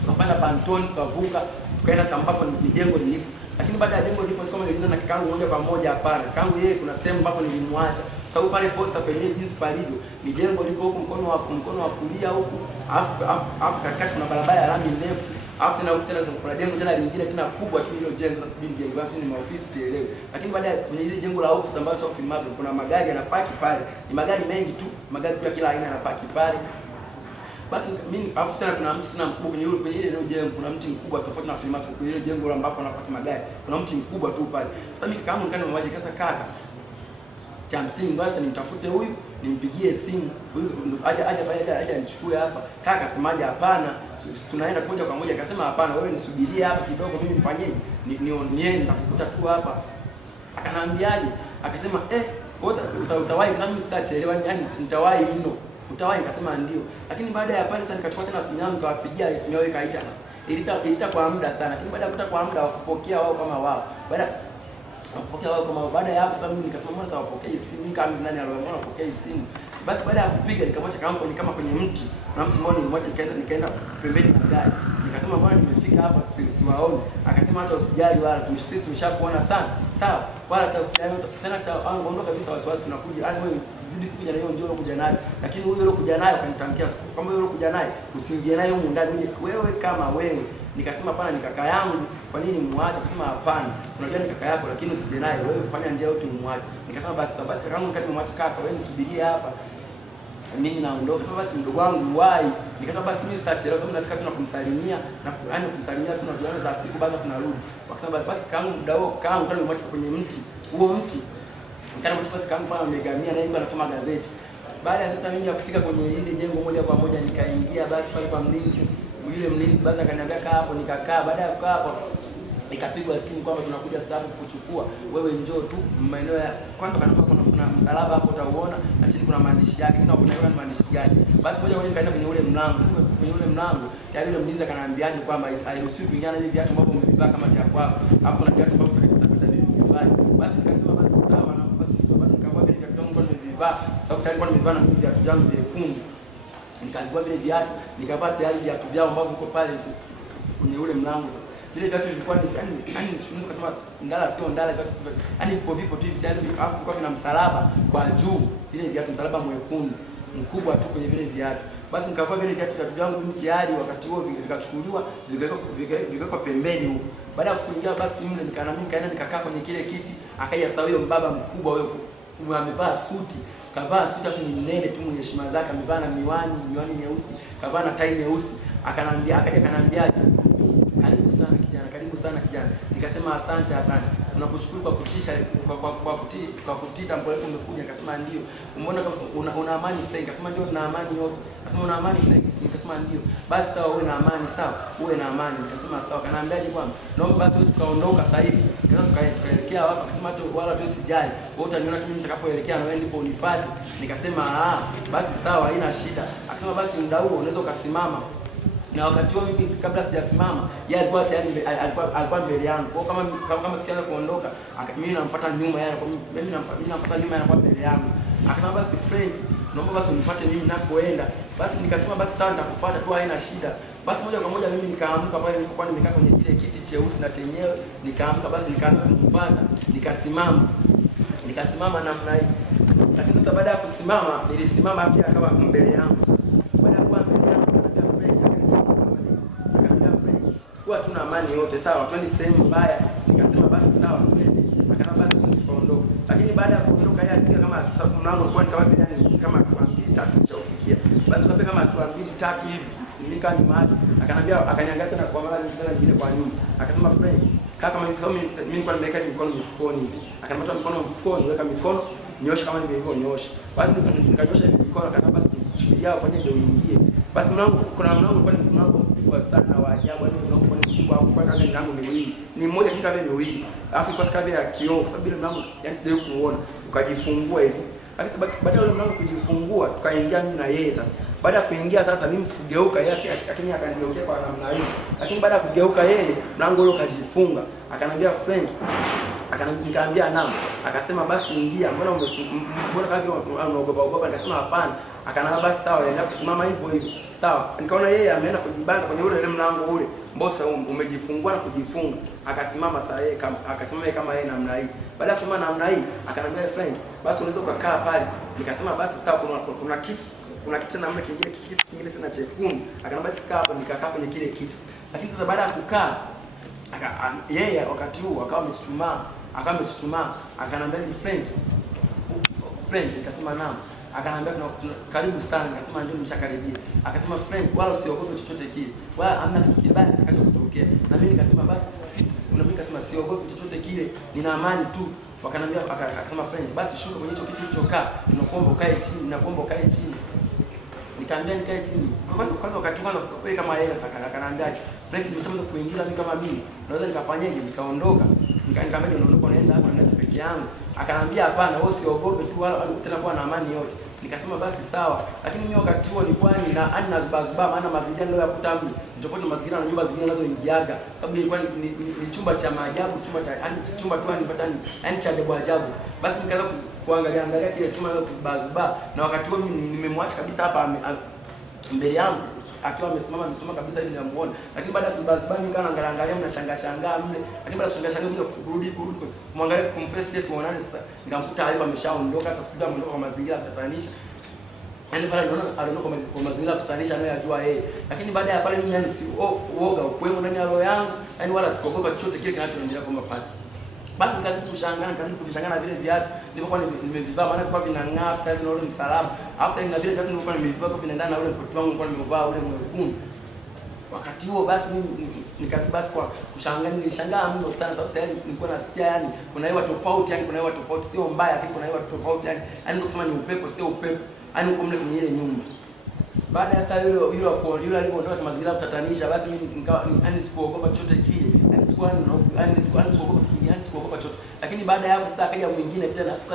tukapanda Pantoni, tukavuka tukaenda ambapo ni jengo lilipo. Lakini baada ya jengo lilipo sio kama nilienda na kakaangu moja kwa moja, hapana. Kakaangu yeye kuna sehemu ambapo nilimwacha. Sababu pale posta penyewe jinsi palivyo ni jengo lipo huko mkono wa kulia huko. Alafu katikati kuna barabara ya lami ndefu. Alafu tena kuna jengo tena lingine tena kubwa tu, hilo jengo sasa sijui jengo gani, ni maofisi sielewi. Lakini baada ya kwenye ile jengo la office ambayo sio Freemason, kuna magari yanapaki pale. Ni magari mengi tu, magari ya kila aina yanapaki pale. Basi mimi afu tena kuna mti tena mkubwa kwenye ile jengo, kuna mti mkubwa tofauti na Freemason. Kwenye ile jengo ambapo anapaki magari kuna mti mkubwa tu pale. Sasa mimi kama nikaenda mmoja kasa kaka, cha msingi basi nimtafute huyu, nimpigie simu huyu aje anichukue hapa. Kaka akasemaje, hapana, tunaenda moja kwa moja. Akasema hapana, wewe nisubirie hapa kidogo, mimi nifanyeje, niende nakukuta tu hapa. Akaniambiaje, akasema utawahi, kwa sababu mimi sitachelewa, yani nitawahi mno. Utawahi? Nikasema ndio. Lakini baada ya pale sasa nikachukua tena simu yangu nikawapigia, simu yao ikaita sasa. Ilita kwa muda sana. Lakini baada ya kuta kwa muda wakupokea wao kama wao. Baada ya hapo sasa mimi nikasema mbona sasa wapokee simu kama nani aliona wapokee simu. Basi baada ya kupiga nikamwacha kama kwenye mti. Na mti mmoja nilimwacha nikaenda pembeni na gari. Nikasema bwana, nimefika hapa siwaone. Akasema hata usijali, wala tumeshakuona sana. Sawa? Wala hata usijali tena, ondoka kabisa, wasiwasi tunakuja. Yaani wewe zidi kuja na hiyo njoo kuja nayo. Lakini huyo yule kuja nayo akanitamkia kama yule kuja naye usiingie naye huko ndani, wewe kama wewe. Nikasema pana ni kaka yangu, kwa nini muache? Akasema hapana, tunajua ni kaka yako, lakini usije naye wewe, fanya njia yote umuache. Nikasema basi kaka yangu, kati nimwache kaka, wewe nisubirie hapa, mimi naondoka. Sasa basi mdogo wangu wai, nikasema basi mimi sitachelewa, sababu nafika tu na kumsalimia na yaani kumsalimia tu na kuanza za siku baada tunarudi. Wakasema basi kangu muda huo kangu kwa nimwacha kwenye mti huo, mti nikana mchukua kangu pale amegamia na yeye anasoma gazeti. Baada ya sasa mimi ya kufika kwenye ile jengo moja kwa moja nikaingia basi pale kwa mlinzi. Yule mlinzi basi akaniambia kaa hapo, nikakaa. Baada ya kukaa hapo nikapigwa simu kwamba tunakuja sasa hapo kuchukua, wewe njoo tu maeneo ya kwanza. Kuna msalaba hapo utauona, na chini kuna maandishi yake, kina kuna maandishi gani. Basi moja kwa moja nikaenda kwenye ule mlango. Kwenye ule mlango ya yule mlinzi akaniambia kwamba hairuhusiwi kuingia na hivi viatu ambavyo umevivaa kama vya kwako, hapo na viatu ambavyo utakapita bibi kuvaa. Basi nikasema basi sawa, na basi nikavaa vile viatu vyangu nilivyo nimevivaa, sababu tayari nilikuwa nimevaa na viatu vyangu vyekundu. Nikavua vile viatu, nikavaa tayari viatu vyao ambavyo viko pale kwenye ule mlango. Sasa vile viatu vilikuwa ni yani siwezi kusema ndala sio ndala, viatu yani vipo tu hivi tayari, alafu vilikuwa vina msalaba kwa juu, vile viatu msalaba mwekundu mkubwa tu kwenye vile viatu. Basi nikavaa vile viatu vyangu mimi tayari, wakati huo vikachukuliwa vikawekwa pembeni huko. Baada ya kuingia basi mimi nikaenda nikakaa kwenye kile kiti, akaja sawa huyo mbaba mkubwa huyo amevaa suti, kavaa suti afu ni mnene tu mwenye heshima zake, amevaa na miwani nyeusi, kavaa na tai nyeusi. Akaniambia karibu sana kijana. Nikasema asante. Tunakushukuru kwa kutisha kwa kutita mbele umekuja. Nikasema ndio. Umeona una amani Frank? Nikasema ndio na amani yote. Akasema una amani Frank? Nikasema ndio. Basi sawa, uwe na amani sawa. Uwe na amani. Nikasema sawa. Kanaambiaje kwamba naomba basi tukaondoka sasa hivi. Tukaelekea wapi? Akasema tu wala tu sijali. Wewe utaniona tu mimi nitakapoelekea na wewe ndipo unifuate. Nikasema basi sawa, haina shida. Akasema basi muda huo unaweza ukasimama. Na wakati huo mimi kabla sijasimama, yeye alikuwa tayari alikuwa mbele yangu. Kwa kama tukianza kuondoka, mimi namfuata nyuma, yeye mimi namfuata nyuma, anakuwa mbele yangu. Akasema basi Frank, naomba basi unifuate mimi ninakoenda. Basi nikasema basi sawa, nitakufuata tu, haina shida. Basi moja kwa moja mimi nikaamka pale nilipokuwa nimekaa kwenye kile kiti cheusi na chenyewe, nikaamka basi nikaanza kumfuata, nikasimama namna hii. Lakini sasa baada ya kusimama, nilisimama pia akawa mbele yangu. Sasa baada ya kuwa mbele yangu kwa tuna amani yote sawa, twende sehemu mbaya. Nikasema basi sawa, twende. Akana basi tukaondoka. Lakini baada ya kuondoka yeye pia kama sababu mlango ulikuwa ni kama vile yani kama hatua 2-3 cha kufikia. Basi tukape kama hatua 2-3 hivi. Nikaa ni mahali. Akaniangalia tena kwa mara nyingine kwa nyuma. Akasema Frank, kama mimi nilikuwa nimeweka mikono mfukoni hivi. Akanipata mikono mfukoni, weka mikono, nyosha kama hivyo nyosha. Basi nikanyosha mikono, akana basi subiria ufanyeje uingie. Basi kuna mlango ulikuwa ni mlango mkubwa sana wa ajabu, yani mlango ulikuwa ni mkubwa, kwa kama milango miwili. Ni mmoja tu kama miwili. Alafu kwa sababu ya kioo, kwa sababu ile mlango yani sijawahi kuona, ukajifungua hivi. Lakini baada ya mlango kujifungua, tukaingia mimi na yeye sasa. Baada ya kuingia sasa mimi sikugeuka yeye, lakini akanigeukia kwa namna hiyo. Lakini baada ya kugeuka yeye, mlango ule ukajifunga. Akaniambia Frank, nikamwambia naam. Akasema basi ingia, mbona kama unaogopa? Nikasema hapana. Akaniambia basi sawa, endelea kusimama hivyo hivyo. Sawa. Nikaona yeye ameenda kujibanza kwenye ule mlango ule. Mbosa umejifungua na kujifunga. Akasimama sasa yeye kama yeye namna hii. Baada ya kusimama namna hii, akaniambia Frank, basi unaweza ukakaa pale. Nikasema basi sawa, kuna kiti namna kingine tena chekundu. Akaniambia basi kaa hapo, nikakaa kwenye kile kiti. Lakini sasa baada ya kukaa yeye wakati huo akawa amechuchumaa, akaniambia Frank, nikasema naam. Akaniambia karibu sana, nikasema ndio nimeshakaribia. Akasema Frank, wala usiogope chochote kile, wala hamna kitu kibaya kitakachotokea. Na mimi nikasema basi nikasema siogope chochote kile, nina amani tu. Akasema Frank, basi shuka kwenye hicho kiti ulichokaa, tunakuomba ukae chini. Nikaambia nikae chini. Kwanza wakati kwanza kama yeye sasa akaniambia Frank, nimeshaanza kuingiza mimi kama mimi, naweza nikafanyaje? Nikaondoka. Nikamwambia unaondoka unaenda hapa na peke yangu. Akaniambia hapana, wewe usiogope tu, wala tena kuwa na amani yote. Nikasema basi sawa. Lakini mimi wakati huo nilikuwa nazubazuba, maana mazingira ndio yakuta mimi tofauti na mazingira na nyumba zingine nazoingiaga, sababu ilikuwa ni chumba cha maajabu, chumba tu nilipata yani cha ajabu. Basi nikaanza kuangalia kile chumba na kuzubazuba, na wakati huo mimi nimemwacha kabisa hapa mbele yangu akiwa amesimama kabisa hivi ninamuona. Lakini baada ya kuzubazuba nikaanza angalia mnashangaa mle. Lakini baada ya kushangaa kurudi kumwangalia kumface yetu tuonane sasa, nikamkuta hapa ameshaondoka. Sasa sikuja ameondoka kwa mazingira kutatanisha. Yaani pale anaona kwa mazingira tutatanisha anayojua yeye. Lakini baada ya pale mimi yani si uoga ukwemo ndani ya roho yangu, yani wala sikogopa chochote kile kinachoendelea kwa pale. Basi nikazidi kushangana na vile viatu nilipokuwa nimevivaa, maana kwa vinang'aa tayari na ule msalaba. After na vile viatu nilikuwa nimevivaa kwa vinaendana na ule mkoti wangu nilikuwa nimevaa ule mwekundu. Wakati huo basi mimi nikazidi basi kwa kushangaa, nilishangaa mno sana sababu tayari nilikuwa nasikia yani kuna hewa tofauti, yani kuna hewa tofauti sio mbaya, lakini kuna hewa tofauti yani ndio kusema ni upepo sio upepo. Yaani uko mle kwenye ile nyumba. Baada ya saa yule alipoondoka kwa mazingira kutatanisha, basi mimi nikawa yani sikuogopa chochote kile. Yani sikuwa na hofu, yani sikuogopa kile, yani sikuogopa chochote. Lakini baada ya hapo sasa akaja mwingine tena. Sasa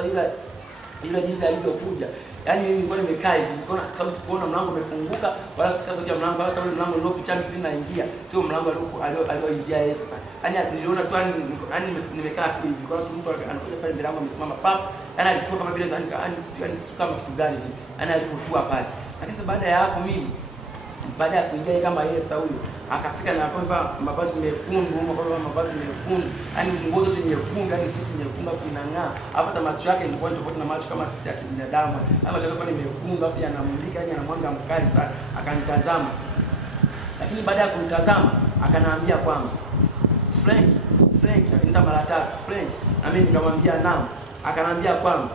yule jinsi alivyokuja. Yaani mimi nilikuwa nimekaa hivi, nikaona sababu sikuona mlango umefunguka wala sikusikia sauti ya mlango, hata ule mlango uliopita mimi naingia, sio mlango alioingia yeye sasa. Yaani niliona tu yani nimekaa tu hivi, kwa mtu anakuja pale mbele yangu amesimama pap, yaani alitoka kama vile zani yani kama kitu gani hivi. Yaani alipotua pale. Lakini sasa baada ya hapo mimi baada ya kuingia kama yeye sasa huyo akafika na akavaa mavazi mekundu, mavazi mekundu, yani nguo zote nyekundu, yani suti nyekundu afu inang'aa. Hata macho yake ilikuwa tofauti na macho kama sisi ya kibinadamu. Macho yake ni mekundu afu yanamulika, yani ana mwanga mkali sana. Akanitazama. Lakini baada ya kunitazama akaniambia kwamba Frank, akanita mara 3, Frank. Na mimi nikamwambia naam. Akaniambia kwamba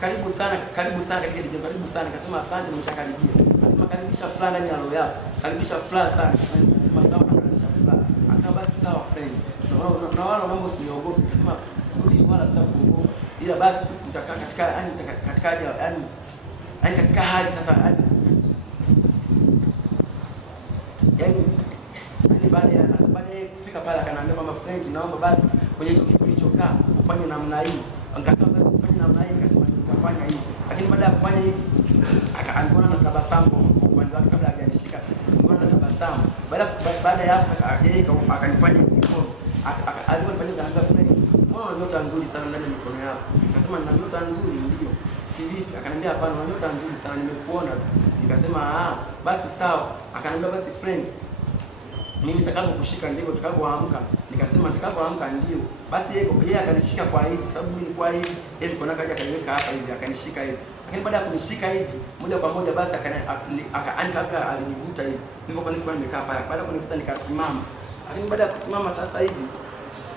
karibu sana katika kijiji, karibu sana. Nikasema asante, nimeshakaribia. Akasema karibisha fulani ndani ya roho yako. Karibisha fulani sana. Nikasema sawa, nakaribisha fulani. Akasema basi sawa friend. Na wala mambo usiniogope. Nikasema rudi wala sitakuogopa. Ila basi nitakaa katika yani katika hali sasa yani baada ya kufika pale akaniambia mama friend, naomba basi kwenye hicho kitu kilichokaa ufanye namna hii. Nikasema basi ufanye namna hii, nikasema nikafanya hivi. Lakini baada ya kufanya hivi alikuwa na tabasamu kwa upande wake kabla hajanishika sasa. Alikuwa na tabasamu. Baada ya hapo yeye akanifanya mikono. Alifanya kanaambia friend, mbona una nyota nzuri sana ndani ya mikono yako? Nikasema nina nyota nzuri ndio. Kivipi? Akaniambia hapana, una nyota nzuri sana nimekuona tu. Nikasema basi sawa. Akaniambia basi friend, mimi nitakapokushika ndivyo utakapoamka. Nikasema nitakapoamka ndio. Basi yeye akanishika kwa hivi kwa sababu mimi nilikuwa hivi. Yeye mkono wake akaniweka hapa hivi, akanishika hivi. Lakini baada ya kunishika hivi, moja kwa moja basi kabla alinivuta hivi. Nilikuwa nimekaa pale. Baada ya kunivuta nikasimama. Lakini baada ya kusimama sasa hivi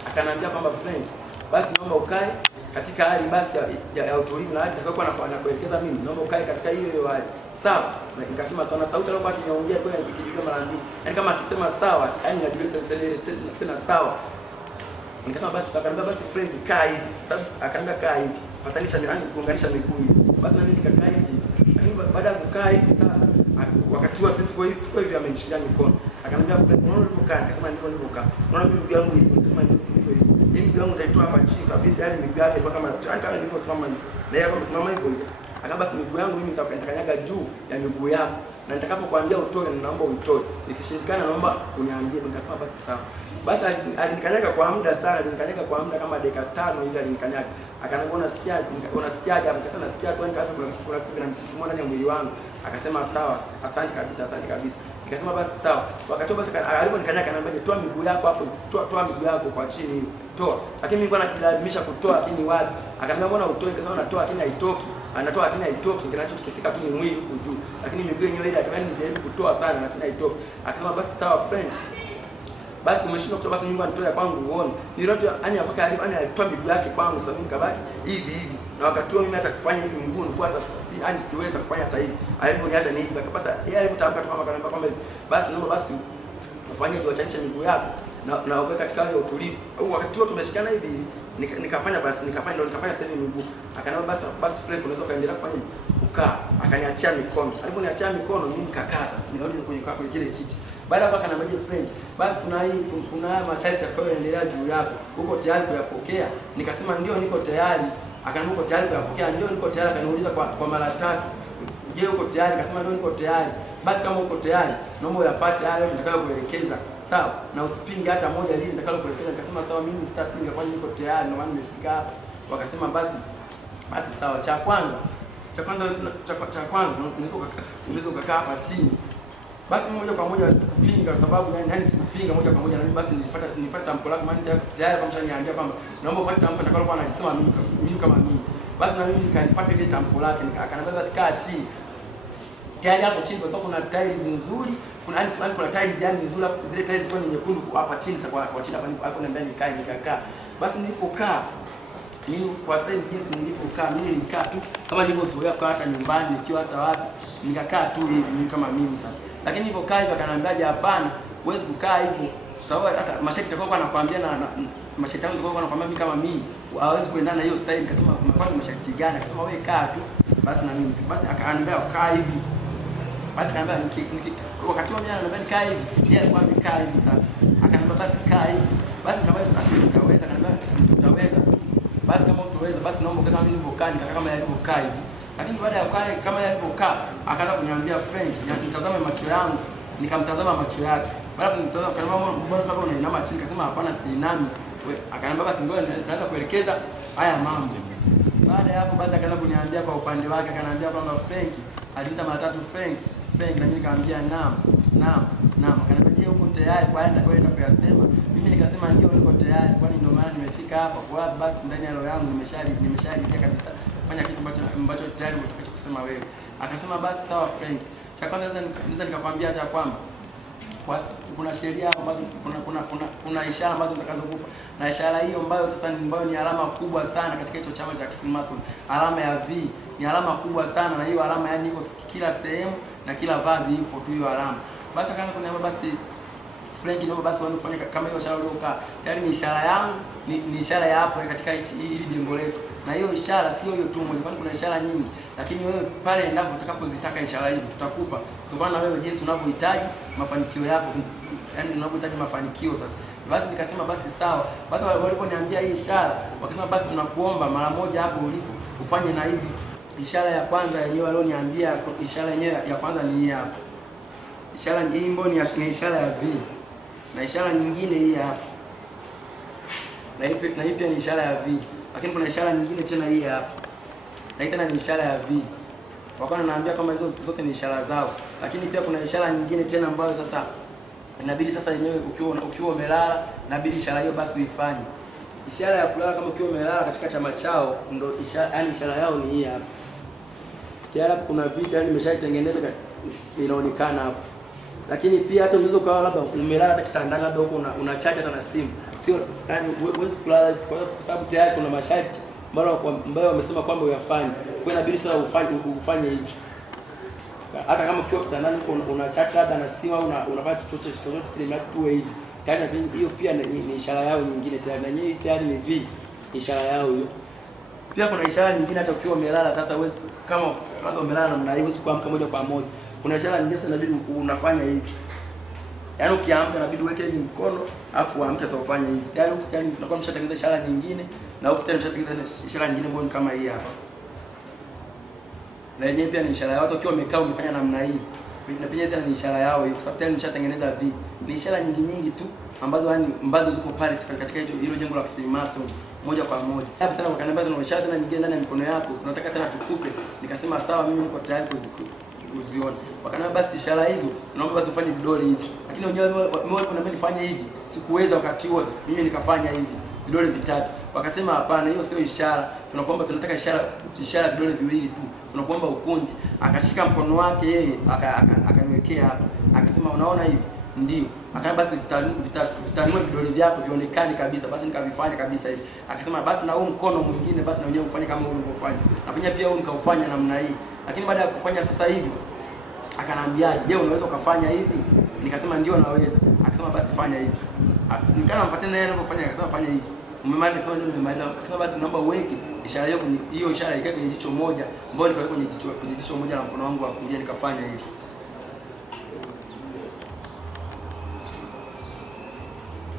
akaniambia kwamba friend, basi naomba ukae katika hali basi ya utulivu na hali nitakayokuwa nakuelekeza mimi. Naomba ukae katika hiyo hali. Sawa. Nikasema sawa, na sauti aliyokuwa akiniongea kwa ikijirudia mara mbili. Yaani kama akisema sawa, yaani najirudia tena sawa. Nikasema basi akaniambia basi friend kaa hivi. Sababu akaniambia kaa hivi. Patanisha yani kuunganisha miguu hivi. Basi na mimi nikakaa hivi. Lakini baada ya kukaa hivi sasa wakati wa siku tuko hivi amenishikia mikono. Akaniambia friend, unaona ulipokaa? Nikasema ndipo kaa. Unaona mimi miguu yangu hivi. Nikasema ndipo hivi. Hii miguu yangu nitaitoa hapa chini sababu tayari miguu yake ilikuwa kama nilivyosimama hivi. Na yeye amesimama hivyo hivi. Akaba basi miguu yangu mimi nitakanyaga juu ya miguu yako. Na nitakapokuambia utoe naomba uitoe. Nikishindikana naomba uniambie. Nikasema basi sawa. Basi alinikanyaga kwa muda sana, alinikanyaga kwa muda kama dakika 5 hivi alinikanyaga. Akaniambia unasikiaje? Akasema nasikia kwa nini kuna kitu kinanisisimua ndani ya mwili wangu. Akasema sawa, asante kabisa. Nikasema basi sawa. Wakati basi aliponikanyaga ananiambia toa miguu yako hapo, toa miguu yako kwa chini, toa. Lakini mimi nilikuwa najilazimisha kutoa lakini wapi? Akaniambia mbona utoe? Nikasema natoa lakini haitoki. Anatoa lakini haitoki, kinachokisika tu ni mwili huku juu. Lakini miguu yenyewe ile akamani nijaribu kutoa sana lakini haitoki. Akasema basi sawa friend. Basi umeshindwa kutoa basi Mungu anitoe kwangu uone. Niroto yani apaka alitoa miguu yake kwangu sasa mimi nikabaki hivi. Na wakati huo mimi hata kufanya hivi mguu nilikuwa hata siweza kufanya hata hivi. Aliponiacha ni hivi akapasa yeye alipotamka tu kama kanamba kwamba hivi. Basi naomba basi ufanye hivi, achanisha miguu yako na uweke katika hali ya utulivu. Wakati huo tumeshikana hivi nikafanya step miguu. Akaniambia basi friend unaweza kaendelea kufanya hivi. Ukaa. Akaniachia mikono. Aliponiachia mikono mimi nikakaa sasa. Nirudi kwenye kile kiti. Baada ya kana maji friend, basi kuna masharti yatakayoendelea juu yako. Uko tayari kuyapokea? Nikasema ndio niko tayari. Akaniambia uko tayari kuyapokea? Ndio niko tayari. Akaniuliza kwa mara 3. Je, uko tayari? Nikasema ndio niko tayari. Basi kama uko tayari, naomba uyafuate hayo nitakayokuelekeza. Sawa? Na usipinge hata moja lile nitakalokuelekeza. Nikasema sawa, mimi sitapinga kwani niko tayari na maana nimefika hapa. Wakasema basi sawa. Cha kwanza unaweza ukakaa hapa chini. Basi moja kwa moja sikupinga kwa sababu yani sikupinga moja kwa moja na mimi basi nilifuata tamko lako maana tayari kama mshaniambia kwamba naomba ufuate tamko nitakalo kwa anasema mimi kama mimi. Basi na mimi nikalipata ile tampo lake, akaniambia basi kaa chini. Tayari hapo chini kulikuwa kuna tiles nzuri, kuna tiles yani nzuri, afu zile tiles zilikuwa ni nyekundu hapa chini. Sasa kwa chini hapo niambia nikae, nikakaa. Basi nilipokaa mimi kwa style jinsi nilipokaa mimi nilikaa tu kama nilivyozoea kwa hata nyumbani nikiwa hata wapi, nikakaa tu hivi kama mimi sasa. Lakini nilipokaa hivi akaniambia hapana, huwezi kukaa hivyo. Sababu hata mashati atakuwa anakuambia na mashati yangu atakuwa anakuambia mimi kama mimi hawezi kuendana na hiyo style. Nikasema mfano mashati gani? Akasema wewe kaa tu. Basi na mimi basi akaniambia kaa hivi. Basi akaniambia wakati mimi ananiambia nikaa hivi, yeye alikuwa amekaa hivi sasa. Akaniambia basi kaa hivi. Basi nikamwambia basi utaweza, akaniambia utaweza. Basi kama utaweza basi naomba kama mimi nilivyokaa nikakaa kama yalivyokaa hivi. Lakini baada ya kukaa kama yalivyokaa akaanza kuniambia Frank, nitazame macho yangu. Nikamtazama macho yake. Baada ya kumtazama akaniambia mbona kama unainama chini? Akasema hapana, siinami. Akaniambia basi ngoja naanza kuelekeza haya mambo. Baada ya hapo basi akaanza kuniambia kwa upande wake, akaniambia kwamba Frank aliniita mara 3 Frank, na mimi nikamwambia naam. Akaniambia uko tayari kwenda kuyasema? Mimi nikasema ndio niko tayari, kwani ndio maana nimefika hapa. Kwa basi ndani ya roho yangu nimeshalizia kabisa kufanya kitu ambacho tayari utakacho kusema wewe. Akasema basi sawa Frank. Cha kwanza naweza nikakwambia hata kwamba kuna sheria hapo ambazo kuna ishara ambazo nitakazokupa, na ishara hiyo ambayo sasa ni alama kubwa sana katika hicho chama cha Freemason. Alama ya V ni alama kubwa sana, na hiyo alama yani iko kila sehemu na kila vazi ipo tu hiyo alama. Basi akaanza kuniambia basi Frank, ndio basi waende kufanya kama hiyo ishara uliokaa. Yaani ni ishara yangu, ni ishara ya hapo katika hili jengo letu. Na hiyo ishara sio hiyo tu moja, kwani kuna ishara nyingi. Lakini wewe pale endapo utakapozitaka ishara hizo tutakupa. Kutokana na wewe jinsi unavyohitaji mafanikio yako. Yaani unavyohitaji mafanikio sasa. Basi nikasema basi sawa. Basi waliponiambia hii ishara, wakasema basi tunakuomba mara moja hapo ulipo ufanye na hivi. Ishara ya kwanza yenyewe walioniambia, ishara yenyewe ya kwanza ni hii hapa. Ishara hii mboni ni ishara ya V. Na ishara nyingine hii hapa. Na hii pia ni ishara ya V. Lakini kuna ishara nyingine tena hii hapa. Na hii tena ni ishara ya V. Wakawa wananiambia kama hizo zote ni ishara zao. Lakini pia kuna ishara nyingine tena ambayo sasa inabidi sasa yenyewe ukiwa umelala, inabidi ishara hiyo basi uifanye. Ishara ya kulala kama ukiwa umelala katika chama chao ndio ishara yao ni hii hapa. Tayari kuna vitu yani nimeshaitengeneza inaonekana hapo. Lakini pia hata unaweza ukawa labda umelala hata kitandani, labda huko unachacha hata na simu. Sio yani huwezi kulala kwa sababu tayari kuna masharti ambayo wamesema kwamba uyafanye. Kwa inabidi sasa ufanye hivi. Hata kama ukiwa kitandani huko unachacha labda na simu au unafanya chochote kile na tu hivi. Tayari hiyo pia ni ishara yao nyingine tayari. Na yeye tayari ni V, ishara yao hiyo. Pia kuna ishara nyingine hata ukiwa umelala sasa huwezi, kama labda umelala namna hiyo huwezi kuamka moja kwa moja. Kuna ishara nyingine sasa inabidi unafanya hivi. Yaani ukiamka inabidi uweke hivi mkono afu uamke sasa ufanye hivi. Tayari tunakuwa tumeshatengeneza ishara nyingine na huko tena tumeshatengeneza ishara nyingine ambayo ni kama hii hapa. Na yenyewe pia ni ishara yao, ukiwa umekaa umefanya namna hii. Na pia tena ni ishara yao hiyo, kwa sababu tena nimeshatengeneza V. Ni ishara nyingi tu ambazo ziko pale katika hilo jengo la Freemason moja kwa moja. Hapo tena wakaniambia tuna ishara tena nyingine ndani ya mikono yako, tunataka tena tukupe. Nikasema sawa, mimi niko tayari kuziona. Wakaniambia basi ishara hizo naomba basi ufanye vidole hivi. Lakini wenyewe walioniambia nifanye hivi, sikuweza wakati huo. Sasa mimi nikafanya hivi vidole vitatu. Wakasema hapana, hiyo sio ishara. Tunakuomba, tunataka ishara vidole viwili tu. Tunakuomba ukunje. Akashika mkono wake yeye akaniwekea hapa. Akasema unaona hivi? Ndio. Akaniambia basi vitanue vidole vyako vionekane kabisa. Basi nikavifanya kabisa hivi. Akasema basi na huu mkono mwingine basi na wenyewe ufanye kama ulivyofanya. Na pia huu nikaufanya namna hii. Lakini baada ya kufanya sasa hivi akanambia, "Je, unaweza ukafanya hivi?" Nikasema ndio naweza. Akasema basi fanya hivi. Nikana mpatie naye anapofanya, akasema fanya hivi. Umemaliza? Akasema ndio nimemaliza. Akasema basi naomba uweke ishara hiyo kwenye hiyo ishara ikae kwenye jicho moja, ambayo nikaweka kwenye jicho moja la mkono wangu wa kulia, nikafanya hivi.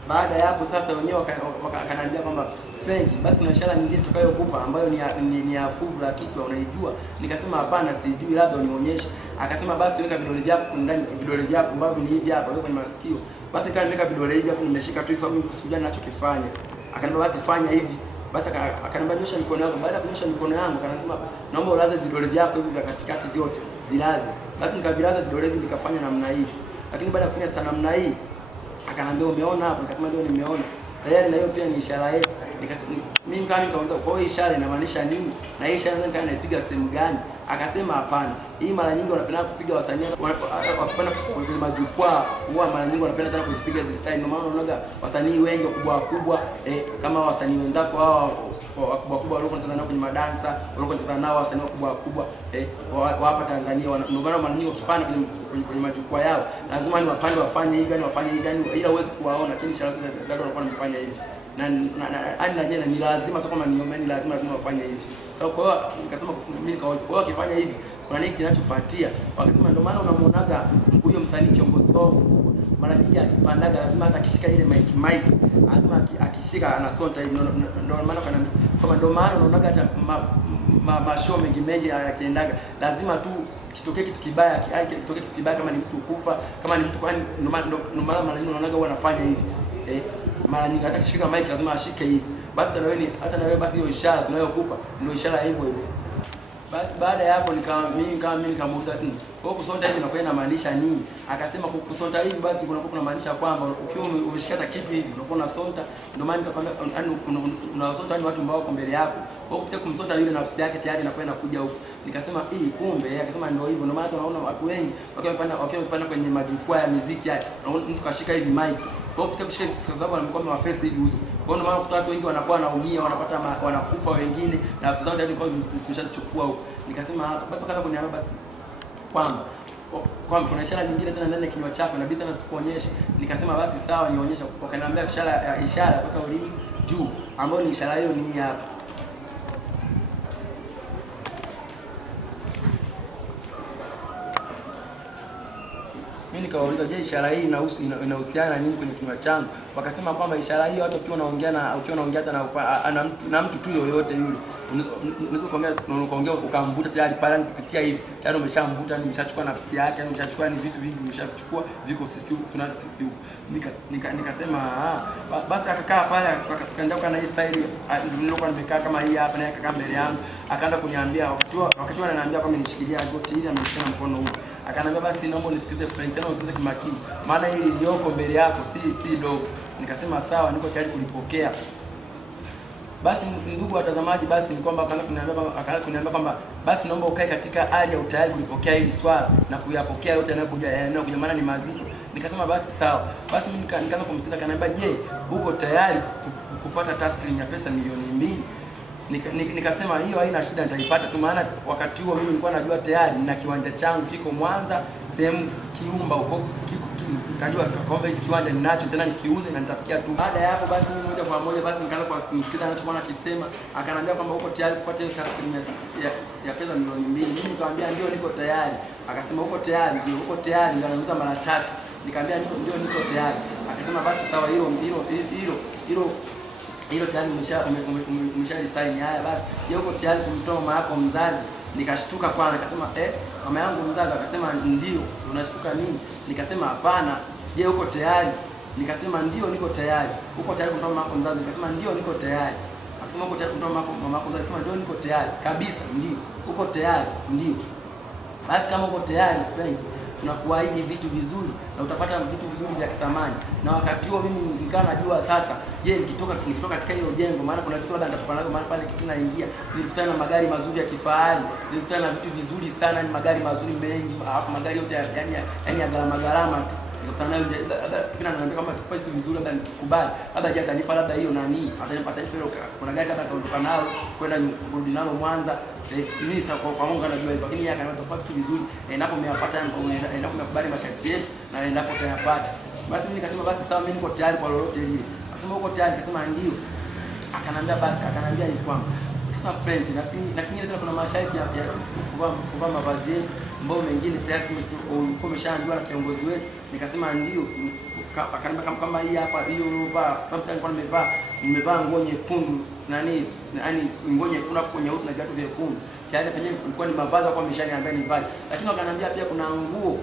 Baada ya hapo sasa wenyewe wakaniambia kwamba Frank, basi kuna ishara nyingine tutakayokupa ambayo ni ya fuvu la kichwa, unaijua? Nikasema hapana, sijui, labda unionyeshe. Akasema basi weka vidole vyako ndani, vidole vyako ambavyo ni hivi hapa, weka kwenye masikio. Basi nikawa nimeweka vidole hivi afu nimeshika tu, sababu mimi sikujua ninachokifanya. Akaniambia basi fanya hivi. Basi akaniambia nyosha mikono yako. Baada ya kunyosha mikono yangu akaniambia naomba ulaze vidole vyako hivi vya katikati vyote, vilaze. Basi nikavilaza vidole hivi, nikafanya namna hii. Lakini baada ya kufanya sana namna hii akaniambia umeona hapo? Nikasema ndio nimeona. tayari na hiyo pia ni ishara yetu. Nikasema mimi kama nikauliza, kwa hiyo ishara inamaanisha nini? Na hii ishara ndio naipiga sehemu gani? Akasema hapana, hii mara nyingi wanapenda kupiga wasanii wakipanda kwenye majukwaa, huwa mara nyingi wanapenda sana kuzipiga hizo style. Ndio maana unaona wasanii wengi wakubwa kama wasanii wenzako hao wakubwa walikuwa wanacheza kwenye madansa, walikuwa wanacheza nao wasanii wakubwa hapa Tanzania. Ndio maana mara nyingi wakipanda kwenye majukwaa yao lazima ni wapande wafanye hivi, yani wafanye hivi, yani ila huwezi kuwaona, lakini ishara ndio wanakuwa wanafanya hivi. Na jana ni lazima, sio kama ni lazima wafanye hivi. So kwa hiyo nikasema mimi kwa wakifanya hivi kuna nini kinachofuatia? Wakasema ndio maana unamuonaga huyo msanii kiongozi wao mkubwa mara nyingi akipandaga lazima hata akishika ile mic lazima akishika anasonta hivi. Ndio maana kama ndio maana unaonaga hata mashow mengi yakiendaga lazima tu kitokee kitu kibaya, kitokee kitu kibaya, kama ni mtu kufa, kama ni mtu, kwani ndio maana mara nyingi unaonaga huwa anafanya hivi. Mara nyingi hata kishika mic lazima ashike hivi. Basi hata na wewe basi hiyo ishara tunayokupa ndio ishara hivyo hivyo. Basi baada ya hapo nikamuuliza kwa kusonta hivi inakuwa inamaanisha nini? Akasema kusonta hivi basi kuna maanisha kwamba ukiwa umeshika kitu hivi unakuwa unasonta. Ndio maana nikakwambia unasonta ni watu ambao wako mbele yako. Kwa hiyo kumsonta yule nafsi yake tayari inakuwa inakuja huko. Nikasema kumbe. Akasema ndio hivyo. Ndio maana tunaona watu wengi wakiwa kwenye majukwaa ya muziki haya, mtu kashika hivi mic. Kwa hiyo kushika kwa sababu anakuwa amewaface hivi uso. Kwa hiyo ndio maana watu wengi wanakuwa wanaumia, wanapata wanakufa wengine na nafsi zao tayari kwa zimeshazichukua huko. Nikasema basi wakati kuniambia basi kwamba kuna ishara nyingine tena ndani ya kinywa chako na bidhaa natukuonyesha. Nikasema basi sawa, nionyesha. Wakaniambia ishara kutoka ulimi juu, ambayo ni ishara hiyo ni hapa. Mimi nikawauliza, je, ishara hii inahusiana na nini kwenye kinywa changu? Wakasema kwamba ishara hiyo hata ukiwa unaongea hata na mtu tu yoyote yule, unaweza kuongea ukamvuta tayari pale kupitia hivi. Tayari umeshamvuta, nimeshachukua nafsi yake, yani umeshachukua ni vitu vingi umeshachukua, viko sisi huko. Nikasema basi akakaa pale, tukaenda kwa na hii style nilikuwa nimekaa kama hii hapa, na akakaa mbele yangu, akaanza kuniambia wakati ananiambia kwamba nishikilia goti hili, ameshika mkono huu. Akaniambia basi naomba nisikize Frank, tena usikize kimakini, maana hili lilioko mbele yako si dogo. Nikasema sawa, niko tayari kulipokea. Basi ndugu watazamaji, basi ni kwamba akaanza kuniambia kwamba basi naomba ukae katika hali ya utayari kulipokea hili swala na kuyapokea yote yanayokuja, maana ni mazito. Nikasema basi sawa. Basi mimi nikaanza kumsikiza, akaniambia, je, uko tayari kupata taslimu ya pesa milioni 2? Nikasema hiyo haina shida, nitaipata tu, maana wakati huo mimi nilikuwa najua tayari na kiwanja changu kiko Mwanza, sehemu Kirumba huko, nikajua kwamba hichi kiwanja ninacho, tena nikiuze na nitafikia tu. Baada ya hapo basi mimi moja kwa moja basi nikaanza kumsikiza anachokuwa akisema. Akaniambia kwamba uko tayari kupata hiyo taslimu ya fedha milioni 2. Mimi nikamwambia ndio, niko tayari. Akasema uko tayari? Ndio, uko tayari? Ndio, anauza mara 3. Nikamwambia ndio, niko tayari. Akasema basi sawa, hilo tayari umeshalisaini. Haya basi, je, uko tayari kumtoa mama yako mzazi? Nikashtuka kwanza, nikasema mama yangu mzazi? Akasema ndio. Unashtuka nini? Nikasema hapana. Je, uko tayari? Nikasema ndio, niko tayari. Uko tayari kumtoa mama yako mzazi? Nikasema ndio, niko tayari. Akasema uko tayari kumtoa mama yako mzazi? Nikasema ndio, niko tayari kabisa. Ndio. Uko tayari? Ndio. Basi kama uko tayari Frank, tunakuahidi vitu vizuri na utapata vitu vizuri vya kisamani. Na wakati huo mimi nikawa najua sasa, je, nikitoka katika hilo jengo, maana kuna kitu labda nitapata nayo maana pale kitu naingia, nilikutana na magari mazuri ya kifahari, nilikutana na vitu vizuri sana, ni magari mazuri mengi, alafu magari yote yani ya gharama tu. Nilikutana nayo kipindi ananiambia kama kipa vitu vizuri, labda nikikubali, labda je atanipa labda hiyo nani, atanipa hilo. Kuna gari labda ataondoka nalo kwenda kurudi nalo Mwanza. Mimi sasa kwa ufahamu kana najua hivyo, lakini yeye akanipa vitu vizuri, endapo umeyapata, endapo umekubali masharti yetu na endapo utayapata. Basi mimi nikasema basi sawa, mimi niko tayari kwa lolote lile. Akasema uko tayari? Nikasema ndio. Akaniambia hivi kwamba sasa friend, lakini tena kuna masharti ya sisi kuvaa mavazi yetu ambayo mengine tayari tulikuwa umeshaambiwa na kiongozi wetu. Nikasema ndio. Akaniambia kama hii hapa, hiyo ulovaa, sometimes nilikuwa nimevaa nguo nyekundu, yani nguo nyekundu afu nyeusi na viatu vyekundu. Tayari penyewe ilikuwa ni mavazi kwa ameshaniambia nivae. Lakini wakaniambia pia kuna nguo.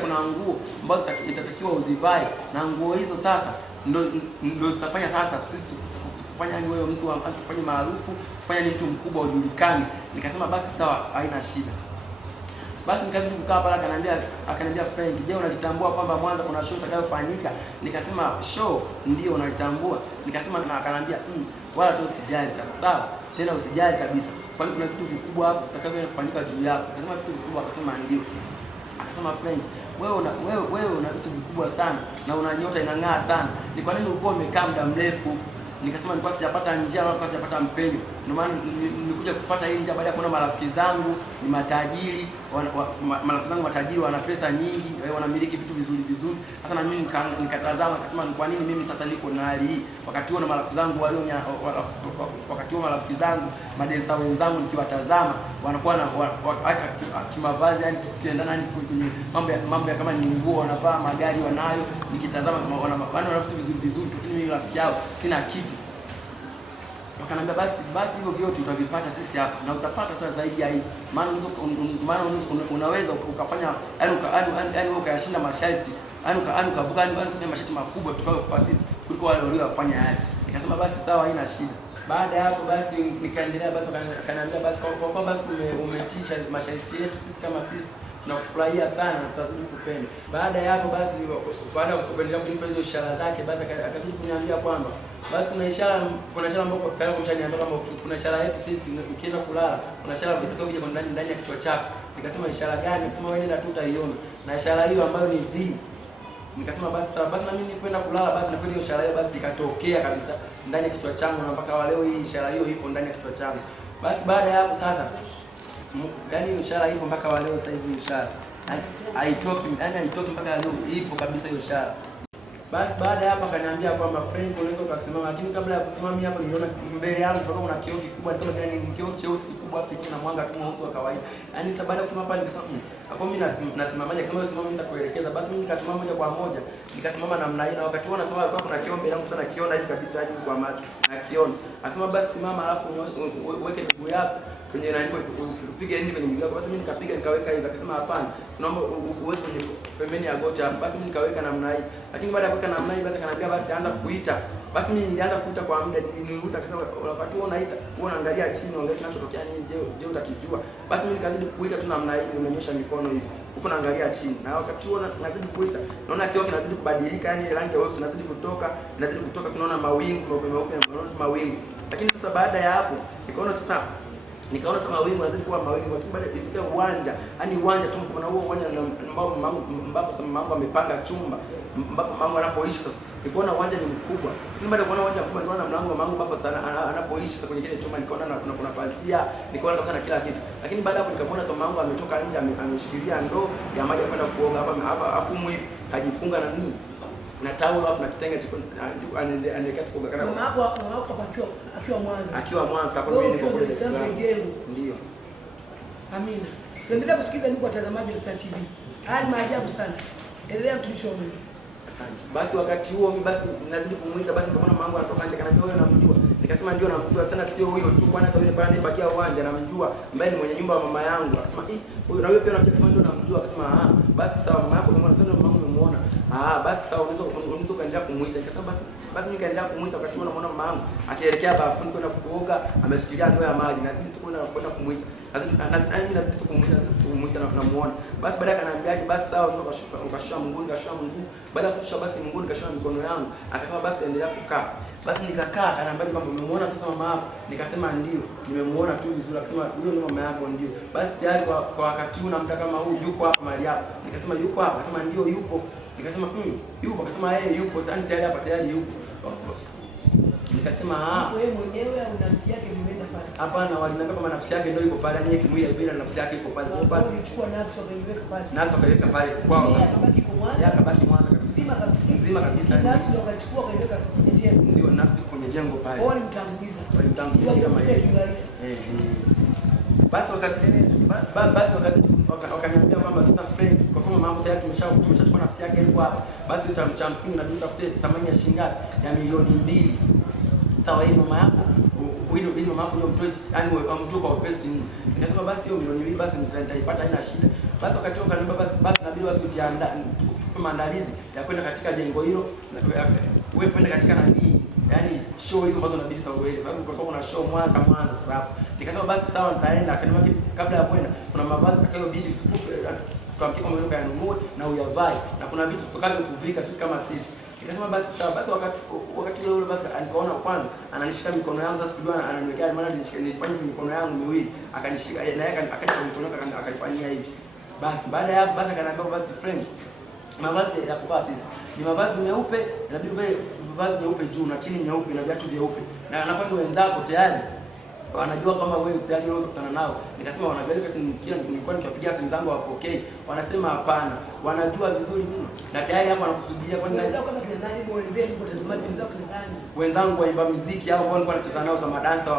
Kuna nguo ambazo itatakiwa uzivae, na nguo hizo sasa ndio zitafanya sasa sisi kufanya wewe mtu afanye maarufu, kufanya ni mtu mkubwa ujulikane. Nikasema basi sawa, haina shida. Basi nikazidi kukaa pale, akaniambia Frank, je, unalitambua kwamba Mwanza kuna show itakayofanyika? Nikasema show ndio unalitambua. Nikasema na akaniambia wala tu usijali sasa. Sawa, tena usijali kabisa. Kwani kuna vitu vikubwa hapo vitakavyofanyika juu yako. Akasema vitu vikubwa, akasema ndio. Akasema Frank, wewe una vitu vikubwa sana na una nyota inang'aa sana. Ni kwa nini ulikuwa umekaa muda mrefu? Nikasema nilikuwa sijapata njia wala sijapata mpenyo. Ndio maana nilikuja kupata hii njia baada ya kuona marafiki zangu ni matajiri, marafiki zangu matajiri wana pesa nyingi, wanamiliki vitu vizuri. Sasa na mimi nikatazama, nikasema ni kwa nini mimi sasa niko na hali hii? Wakati huo na marafiki zangu marafiki zangu madensa wenzangu nikiwatazama wanakuwa na kimavazi, yani tukiendana kwenye mambo ya kama ni nguo wanavaa, magari wanayo, nikitazama wana vitu vizuri, lakini mimi rafiki yao sina kitu. Wakanambia basi hivyo vyote utavipata sisi hapa na utapata hata zaidi ya hivi. Maana unaweza ukafanya yani ukayashinda masharti, yani ukavuka kufanya masharti makubwa kwa sisi kuliko wale waliofanya yale. Nikasema basi sawa, haina shida. Baada ya hapo basi nikaendelea, basi akaniambia basi kwa basi umetisha masharti yetu sisi kama sisi tunakufurahia sana na tutazidi kupenda. Baada ya hapo basi, baada ya kuendelea kunipa hizo ishara zake, basi akazidi kuniambia kwamba basi kuna ishara ambayo kwa kale kumshaniambia kwamba kuna ishara yetu sisi, ukienda kulala kuna ishara itakuja kwa ndani ya kichwa chako. Nikasema ishara gani? Nikasema wewe nenda tu utaiona, na ishara hiyo ambayo ni V. Nikasema basi sawa, basi na mimi nilipoenda kulala basi na kweli hiyo ishara hiyo basi ikatokea kabisa ndani ya kichwa changu, na mpaka leo hii ishara hiyo ipo ndani ya kichwa changu. Basi baada ya hapo sasa, yani ishara ipo mpaka leo. Sasa hivi ishara haitoki mpaka leo, ipo kabisa hiyo ishara. Basi baada ya hapo akaniambia kwamba Frank, unaweza ukasimama, lakini kabla ya kusimama mimi hapo niliona mbele yangu kutoka kuna kioo kikubwa, kama vile ni kioo cheusi kikubwa afu kina mwanga tu mweusi wa kawaida. Yaani sasa baada ya kusimama pale nikasema hapo mimi nasimamaje? Kama wewe simama mimi nitakuelekeza. Basi mimi nikasimama moja kwa moja, nikasimama namna hii, na wakati huo nasema alikuwa kuna kioo mbele yangu sana, kiona hivi kabisa hadi kwa macho na kiona. Akasema basi simama, alafu uweke miguu yako kwenye nani, upige nini kwenye miguu yako. Basi mimi nikapiga nikaweka hivi. Akasema hapana, tunaomba uweke kwenye pembeni ya goti hapo. Basi mimi nikaweka namna hii, lakini baada ya kuweka namna hii basi akaniambia basi anza kuita. Basi mimi nilianza kuita kwa muda, niliruta. Akasema wakati huo unaita, unaangalia chini, unaangalia kinachotokea nini, je utakijua? Basi mimi nikazidi kuita tu namna hii, nimenyosha mikono hivi huko naangalia chini, na wakati huo nazidi kuita, naona kioo kinazidi kubadilika, yani rangi ya weusi inazidi kutoka, tunaona mawingu meupe, mawingu. Lakini sasa baada ya hapo nikaona sasa mawingu yanazidi kuwa mawingu, lakini baada ifika uwanja, yani uwanja tu, kuna huo uwanja ambapo sasa mamangu amepanga chumba ambapo mamangu anapoishi. Sasa nikaona uwanja ni mkubwa, lakini baada ya kuona uwanja mkubwa nikaona mlango wa mamangu ambapo sana anapoishi sasa kwenye kile chumba, nikaona kuna pazia, nikaona kabisa na kila kitu. Lakini baada hapo nikamwona sasa mamangu ametoka nje, ameshikilia ndoo ya maji kwenda kuoga hapa, afu mwi hajifunga na nini na taulo, afu na kitenge chiko anaelekea kuoga. Kana mama wako akiwa Mwanza hapo mimi niko kule Dar es Salaam. Ndio. Amina. Tuendelea kusikiza ndugu watazamaji wa Star TV. Haya ni maajabu sana. Endelea mtumisho mimi. Asante. Basi wakati huo mimi basi nazidi kumuita, basi nikaona mamangu anatoka nje, kanambia wewe unamjua? Nikasema ndio namjua, tena sio huyo tu, kwani hata yule pale anifakia uwanja namjua, ambaye ni mwenye nyumba wa mama yangu. Akasema huyo na wewe pia unamjua? Akasema ndio namjua. Akasema basi sawa, mama yako umeona? Sasa mamangu umemuona? Basi sawa, unaweza kaendelea kumuita. Nikasema basi mimi kaendelea kumuita. Wakati huo namuona mamangu akielekea bafuni kwenda kuoga, ameshikilia ndoo ya maji, nazidi tu kwenda kumuita, nazidi tu kumuita na namuona. Basi baadaye akaniambiaje, basi sawa, ukashusha mguu, nikashusha mguu. Baada ya kushusha basi mguu, nikashusha mikono yangu. Akasema basi endelea kukaa. Basi nikakaa, akaniambia kwamba umemuona sasa mama yako? Nikasema ndio, nimemuona tu vizuri. Akasema huyo ni mama yako? Ndio. Basi tayari kwa wakati huu na muda kama huu yuko hapa mahali hapa? Nikasema yuko hapa. Akasema ndio yupo. Nikasema yupo. Akasema yupo. Sasa tayari hapa, tayari yupo. Nikasema wewe mwenyewe au nafsi yake imeenda pale? Hapana, waliniambia kama nafsi yake ndio iko pale, ni kimwili bila nafsi yake iko pale. Kwa pale ulichukua nafsi ukaiweka pale. Nafsi ukaiweka pale kwao. Sasa akabaki kwa Mwanza. Akabaki Mwanza kabisa. Mzima kabisa. Nafsi ndio ukachukua ukaiweka kwenye jengo. Ndio nafsi kwenye jengo pale. Wao walimtanguliza. Kama hivi. Basi wakaniambia kwamba sasa Frank, kwa kuwa mama tayari tumeshachukua nafsi yake yuko hapa, basi cha msingi na tutafute thamani ya shilingi ngapi? Ya milioni 2. Sawa, hii mama yako ili mama yako ndio mtoe, yani amtoe kwa upesi. Nikasema basi hiyo milioni 2 basi nitaipata, haina shida. Basi wakati wakaniambia basi inabidi basi kujiandaa, tupe maandalizi ya kwenda katika jengo hilo wewe kwenda katika nani, yani show hizo ambazo inabidi sawa wewe, kwa sababu kuna show Mwanza hapo. Nikasema basi sawa, nitaenda. Akaniambia kabla ya kwenda kuna mavazi atakayobidi tukamkie kwa mwenyewe kanunue na uyavae, na kuna vitu tutakavyo kuvika sisi kama sisi. Nikasema basi sawa. Basi wakati ule basi nikaona kwanza ananishika mikono yangu, sasa kujua ananiwekea, maana nilifanya mikono yangu miwili, akanishika na yeye akanipa mikono yake akanifanyia hivi. Basi baada ya hapo basi akaniambia basi friend, mavazi ya kuvaa sisi ni mavazi meupe, inabidi uvae mavazi meupe juu na chini nyeupe na viatu vyeupe, na kwani wenzako tayari wanajua kama wewe tayari leo ukutana nao. Nikasema wanajua, kila nilikuwa nikiwapigia simu zangu hawapokei, wanasema hapana, wanajua vizuri mno na tayari hapo wanakusubiria. Kwani wenzao kama kina nani, muelezeni mtazamaji wenzao kina nani? Wenzangu waimba muziki hao ambao nilikuwa nacheza nao, sama dansa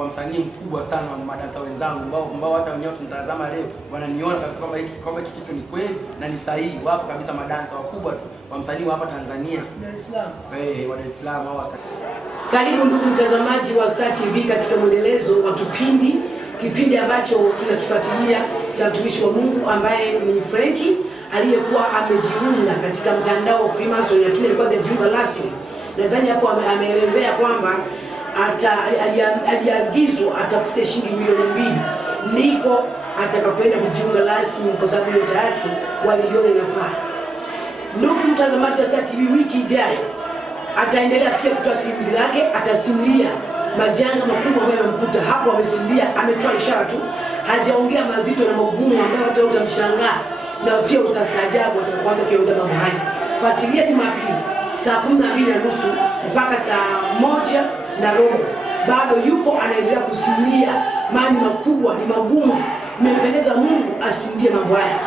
wa msanii mkubwa sana wa madansa wenzangu ambao hata wenyewe tunatazama leo wananiona kabisa kwamba hiki kitu ni kweli na ni sahihi. Wapo kabisa madansa wakubwa tu wa msanii wa hapa Tanzania, Dar es Salaam. wa Dar es Salaam hao. Karibu ndugu mtazamaji wa Star TV katika mwendelezo wa kipindi ambacho tunakifuatilia cha mtumishi wa Mungu ambaye ni Frenki, aliyekuwa amejiunga katika mtandao wa Freemason, lakini alikuwa hajajiunga rasmi. Nadhani hapo ameelezea kwamba aliagizwa atafute shilingi milioni 2 ndipo atakapoenda kujiunga rasmi, kwa sababu nyota yake waliona inafaa. Ndugu mtazamaji wa Star TV, wiki ijayo ataendelea pia kutoa simulizi lake, atasimulia majanga makubwa ambayo yamemkuta. Hapo amesimulia, ametoa ishara tu, hajaongea mazito na magumu ambayo hata utamshangaa na pia utastaajabu atakapoanza kuongea mambo haya. Fuatilia Jumapili saa 12:30 mpaka saa 1:15. Bado yupo anaendelea kusimulia mambo makubwa, ni magumu. Imempendeza Mungu asimulie mambo haya.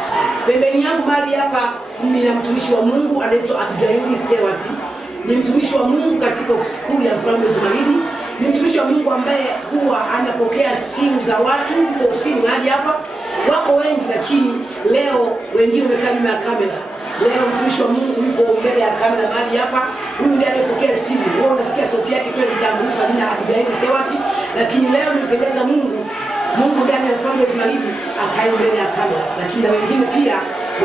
Pembeni yangu mahali hapa nina mtumishi wa Mungu anaitwa Abigail Stewart. Ni mtumishi wa Mungu katika ofisi kuu ya Mfalme Zumaridi. Ni mtumishi wa Mungu ambaye huwa anapokea simu za watu huko ofisini. Hadi hapa wako wengi, lakini leo wengine wamekaa nyuma ya kamera. Leo mtumishi wa Mungu yuko mbele ya kamera mahali hapa. Huyu ndiye anayepokea simu. Wewe unasikia sauti yake tu, inatambulisha kwa jina Abigail Stewart, lakini leo imependeza Mungu ndani ya Mfalme Zumaridi akae mbele ya kamera, lakini na wengine pia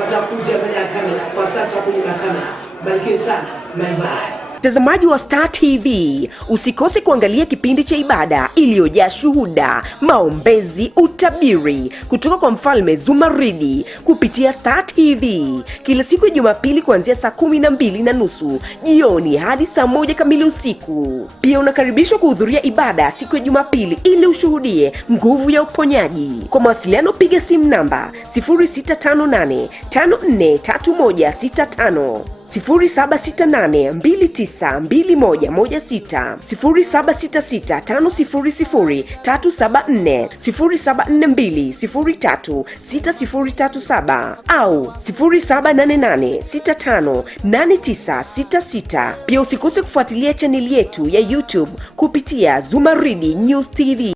watakuja mbele ya kamera. Kwa sasa kwenye kamera. Barikiwe sana. Bye bye. Mtazamaji wa Star TV, usikose kuangalia kipindi cha ibada iliyojaa shuhuda, maombezi, utabiri kutoka kwa Mfalme Zumaridi kupitia Star TV kila siku ya Jumapili kuanzia saa 12:30 jioni hadi saa 1 kamili usiku. Pia unakaribishwa kuhudhuria ibada siku ya Jumapili ili ushuhudie nguvu ya uponyaji. Kwa mawasiliano piga simu namba 0658 543165, 0768292116, 0766500374, 0742036037 au 0788658966. Pia usikose kufuatilia chaneli yetu ya YouTube kupitia Zumaridi News TV.